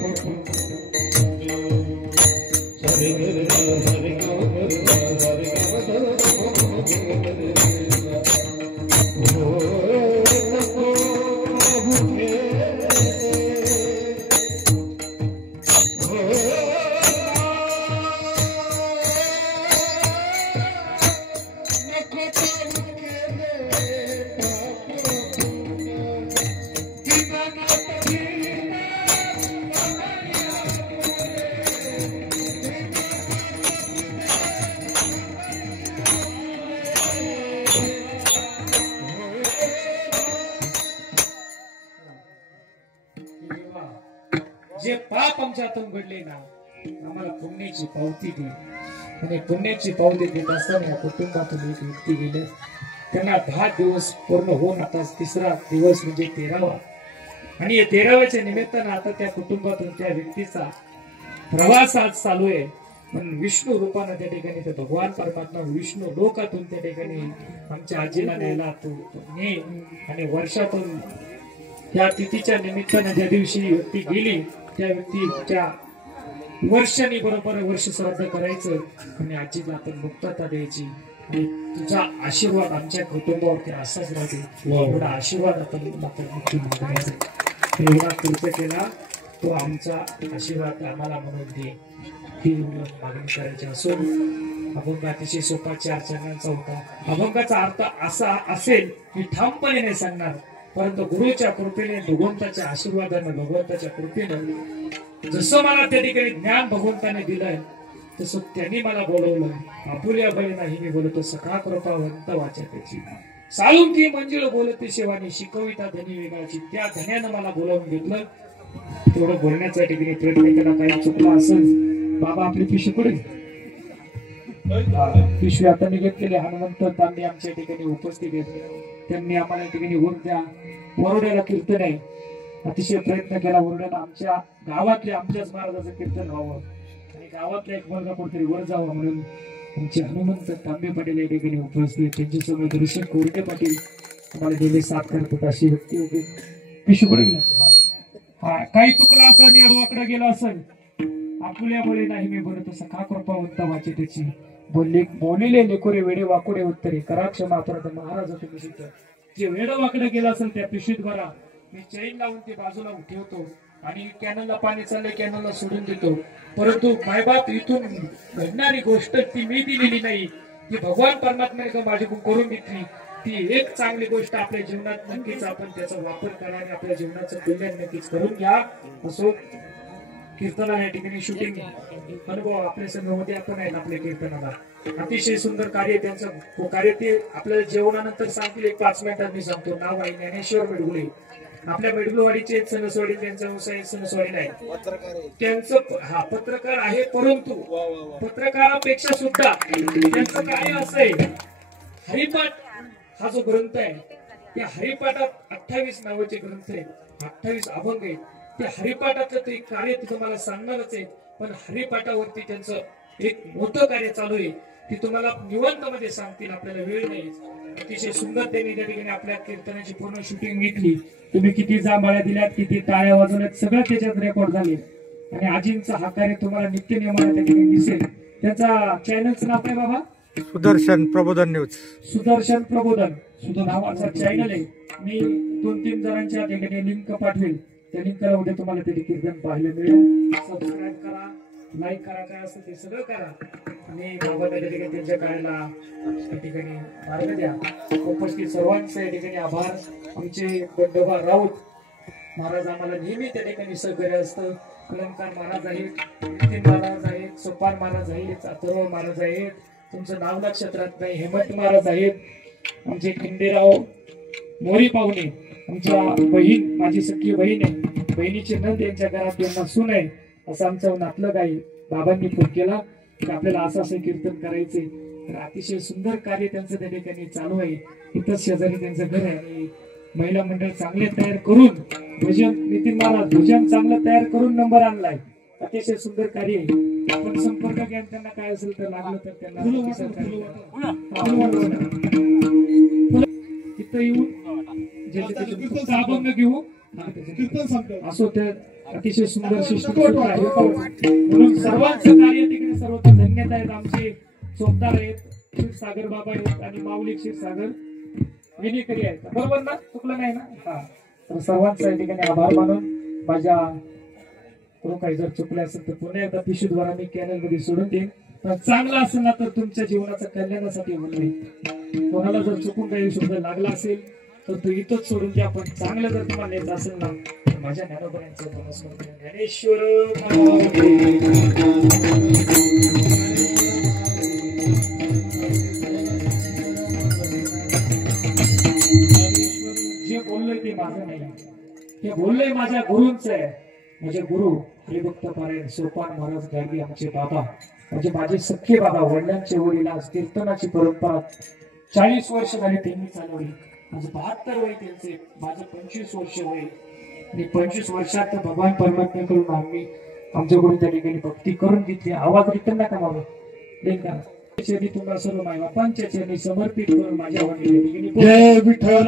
Oh, जे पाप आमच्या हातून घडले ना आम्हाला पुण्याची पावती दे. आणि पुण्याची पावती देत असताना या कुटुंबातून एक व्यक्ती गेले. त्यांना 10 दिवस पूर्ण होऊन आता 3रा दिवस म्हणजे 13वा. आणि या 13व्याच्या निमित्तानं आता त्या कुटुंबातून त्या व्यक्तीचा प्रवास आज चालू आहे. पण विष्णू रूपानं त्या ठिकाणी ते भगवान परमात्मा विष्णू लोकातून त्या ठिकाणी आमच्या आजीला न्यायला तो ने. आणि वर्षातून त्या तिथीच्या निमित्तानं ज्या दिवशी व्यक्ती गेली त्या व्यक्तीच्या वर्षांनी बरोबर वर्ष श्राद्ध करायचं आणि आजीला आपण मुक्तता द्यायची. आणि तुझा आशीर्वाद आमच्या कुटुंबावरती असाच राहते एवढा आशीर्वाद आपण मुक्ती मागायचा. एवढा खर्च केला तो आमचा आशीर्वाद आम्हाला म्हणून दे ही मागणी करायची. असो अभंग अतिशय सोपा 4 चरणांचा होता. अभंगाचा अर्थ असा असेल की ठामपणे नाही सांगणार, परंतु गुरुच्या कृपेने भगवंताच्या आशीर्वादानं भगवंताच्या कृपेनं जसं मला त्या ठिकाणी ज्ञान भगवंताने दिलंय तसं त्यांनी मला बोलवलं. आपुल्या बळी नाही मी बोलतो सखा कृपावंत वाचा त्याची साळून ती मंजुळ बोलते शिवानी शिकविता धनी वेगाची. त्या धन्यानं मला बोलावून घेतलं. तेवढं बोलण्याचा ठिकाणी प्रयत्न केला. काही चुकला असेल बाबा आपली पिशवी पुढे पिशवी आता मी घेतलेले हनुमंत तांबे आमच्या ठिकाणी उपस्थित आहेत. त्यांनी आम्हाला या ठिकाणी द्या. वरोड्याला कीर्तन आहे. अतिशय प्रयत्न केला वरोड्याला आमच्या गावातल्या आमच्याच महाराजाचं कीर्तन व्हावं आणि गावातला एक मुलगा कोणतरी वर जावा म्हणून आमचे हनुमंत तांबे पाटील या ठिकाणी उपस्थित. त्यांच्यासमोर दर्शन कोरडे पाटील आम्हाला गेले 7 करतात अशी व्यक्ती होती. पिशवी पुढे गेला. हा काही चुकला असेल अडवाकडे गेला असेल आपुल्या बळी नाही मी बोलतो सखा कृपावंत वाचे त्याची बोलिले लेकोरे वेडे वाकोडे उत्तरे करा क्षमा अपराध महाराज तुम्ही सिद्ध. जे वेड वाकडे गेला असेल त्या पिशवीत भरा. मी चैन लावून ते बाजूला ठेवतो आणि कॅनलला पाणी चाललंय कॅनलला सोडून देतो. परंतु मायबाप इथून घडणारी गोष्ट ती मी दिलेली नाही, ती भगवान परमात्म्याने माझ्याकडून करून घेतली. ती एक चांगली गोष्ट आपल्या जीवनात नक्कीच आपण त्याचा वापर करा आणि आपल्या जीवनाचं कल्याण नक्कीच करून घ्या. असो कीर्तनाला या ठिकाणी शूटिंग अनुभव आपल्या संघामध्ये आपण आहे आपल्या कीर्तनाला अतिशय सुंदर कार्य त्यांचं कार्य ते आपल्याला जेवणानंतर सांगतील. एक 5 मिनिटात मी सांगतो. नाव आहे ज्ञानेश्वर मेडगुळे. आपल्या मेडगुळवाडीचे सणसवाडी त्यांचा व्यवसाय सणसवाडी नाही त्यांचं पत्रकार आहे. परंतु पत्रकारापेक्षा सुद्धा त्यांचं कार्य असं आहे. हरिपाठ हा जो ग्रंथ आहे त्या हरिपाठात 28 नावाचे ग्रंथ आहेत. 28 अभंग आहेत. त्या हरिपाठाचं ते कार्य तुम्हाला सांगणारच आहे. पण हरिपाठावरती त्यांचं एक मोठं कार्य चालू आहे. ती तुम्हाला निवांत मध्ये सांगतील. आपल्याला वेळ नाही. अतिशय सुंदर त्यांनी त्या ठिकाणी आपल्या कीर्तनाची पूर्ण शूटिंग घेतली. तुम्ही किती जांभळ्या दिल्यात किती टाळ्या वाजवल्यात सगळं त्याच्यात रेकॉर्ड झाले. आणि आजींचा हा कार्य तुम्हाला नित्य नियमाने त्या ठिकाणी दिसेल. त्याचा चॅनलचं नाव काय बाबा? सुदर्शन प्रबोधन न्यूज. सुदर्शन प्रबोधन नावाचा चॅनल आहे. मी 2-3 जणांच्या ठिकाणी लिंक पाठवेल. त्या लिंकला उद्या तुम्हाला ते कीर्तन पाहायला मिळेल. सबस्क्राईब करा, लाईक करा, काय असतं ते सगळं करा. आणि बाबा त्या ठिकाणी त्यांच्या कार्याला त्या ठिकाणी मार्ग द्या. उपस्थित सर्वांचं या ठिकाणी आभार. आमचे बंडोबा राऊत महाराज आम्हाला नेहमी त्या ठिकाणी सहकार्य असतं. कलमकार महाराज आहेत, नितीन महाराज आहेत, सोपान महाराज आहेत, अथर्व महाराज आहेत. तुमचं नाव लक्षात राहत नाही. हेमंत महाराज आहेत. आमचे खंडेराव मोरी पाहुणे आमच्या बहीण माझी सख्खी बहीण आहे. बहिणीचे नंद यांच्या घरात यांना सून आहे. असं आमचं नातलग आहे. बाबांनी फोन केला की आपल्याला असं असं कीर्तन करायचंय. तर अतिशय सुंदर कार्य त्यांचं त्या ठिकाणी चालू आहे. इथंच शेजारी त्यांचं घर आहे. आणि महिला मंडळ चांगले तयार करून भजन नितीन महाराज भजन चांगलं तयार करून नंबर आणलाय. अतिशय सुंदर कार्य आहे. आपण संपर्क घ्या. त्यांना काय असेल तर लागलं तर त्यांना तिथं येऊन अभंग घेऊ असो. त्या अतिशय सुंदर शिष्ट म्हणून सर्वांचं कार्य तिकडे सर्वत्र धन्यता आहेत. आमचे चोपदार आहेत क्षीरसागर बाबा आहेत आणि माऊली क्षीरसागर विनेकरी आहेत. बरोबर ना? चुकलं नाही ना? हा. तर सर्वांचा या ठिकाणी आभार मानून माझ्या काही जर चुकले असेल तर पुन्हा एकदा पिशूद्वारा मी कॅनल मध्ये सोडून देईन. पण चांगलं असेल ना तर तुमच्या जीवनाच्या कल्याणासाठी बोलवे. कोणाला जर चुकून काही शब्द लागला असेल तर तो इथंच सोडून द्या. पण चांगलं जर तुम्हाला येत असेल ना तर माझ्या ज्ञानोबरांचं ज्ञानेश्वर जे बोललोय ते माझं नाही, हे बोललोय माझ्या गुरूंच आहे. माझे गुरु हरिभक्त पारायण सोपान महाराज गाडगे आमचे बाबा, म्हणजे माझे सख्खे बाबा, वडिलांचे वडील. आज कीर्तनाची परंपरा 40 वर्ष झाली त्यांनी चालवली. आज 72 वय त्यांचे, माझं 25 वर्ष वय. आणि 25 वर्षात भगवान परमात्म्याकडून आम्ही आमच्या गुरु त्या ठिकाणी भक्ती करून घेतली. आवाज रिटर्न नका मारू देईन का? चरणी तुम्हाला सर्व माय बापांच्या चरणी समर्पित करून माझ्या वडिलांनी जय विठ्ठल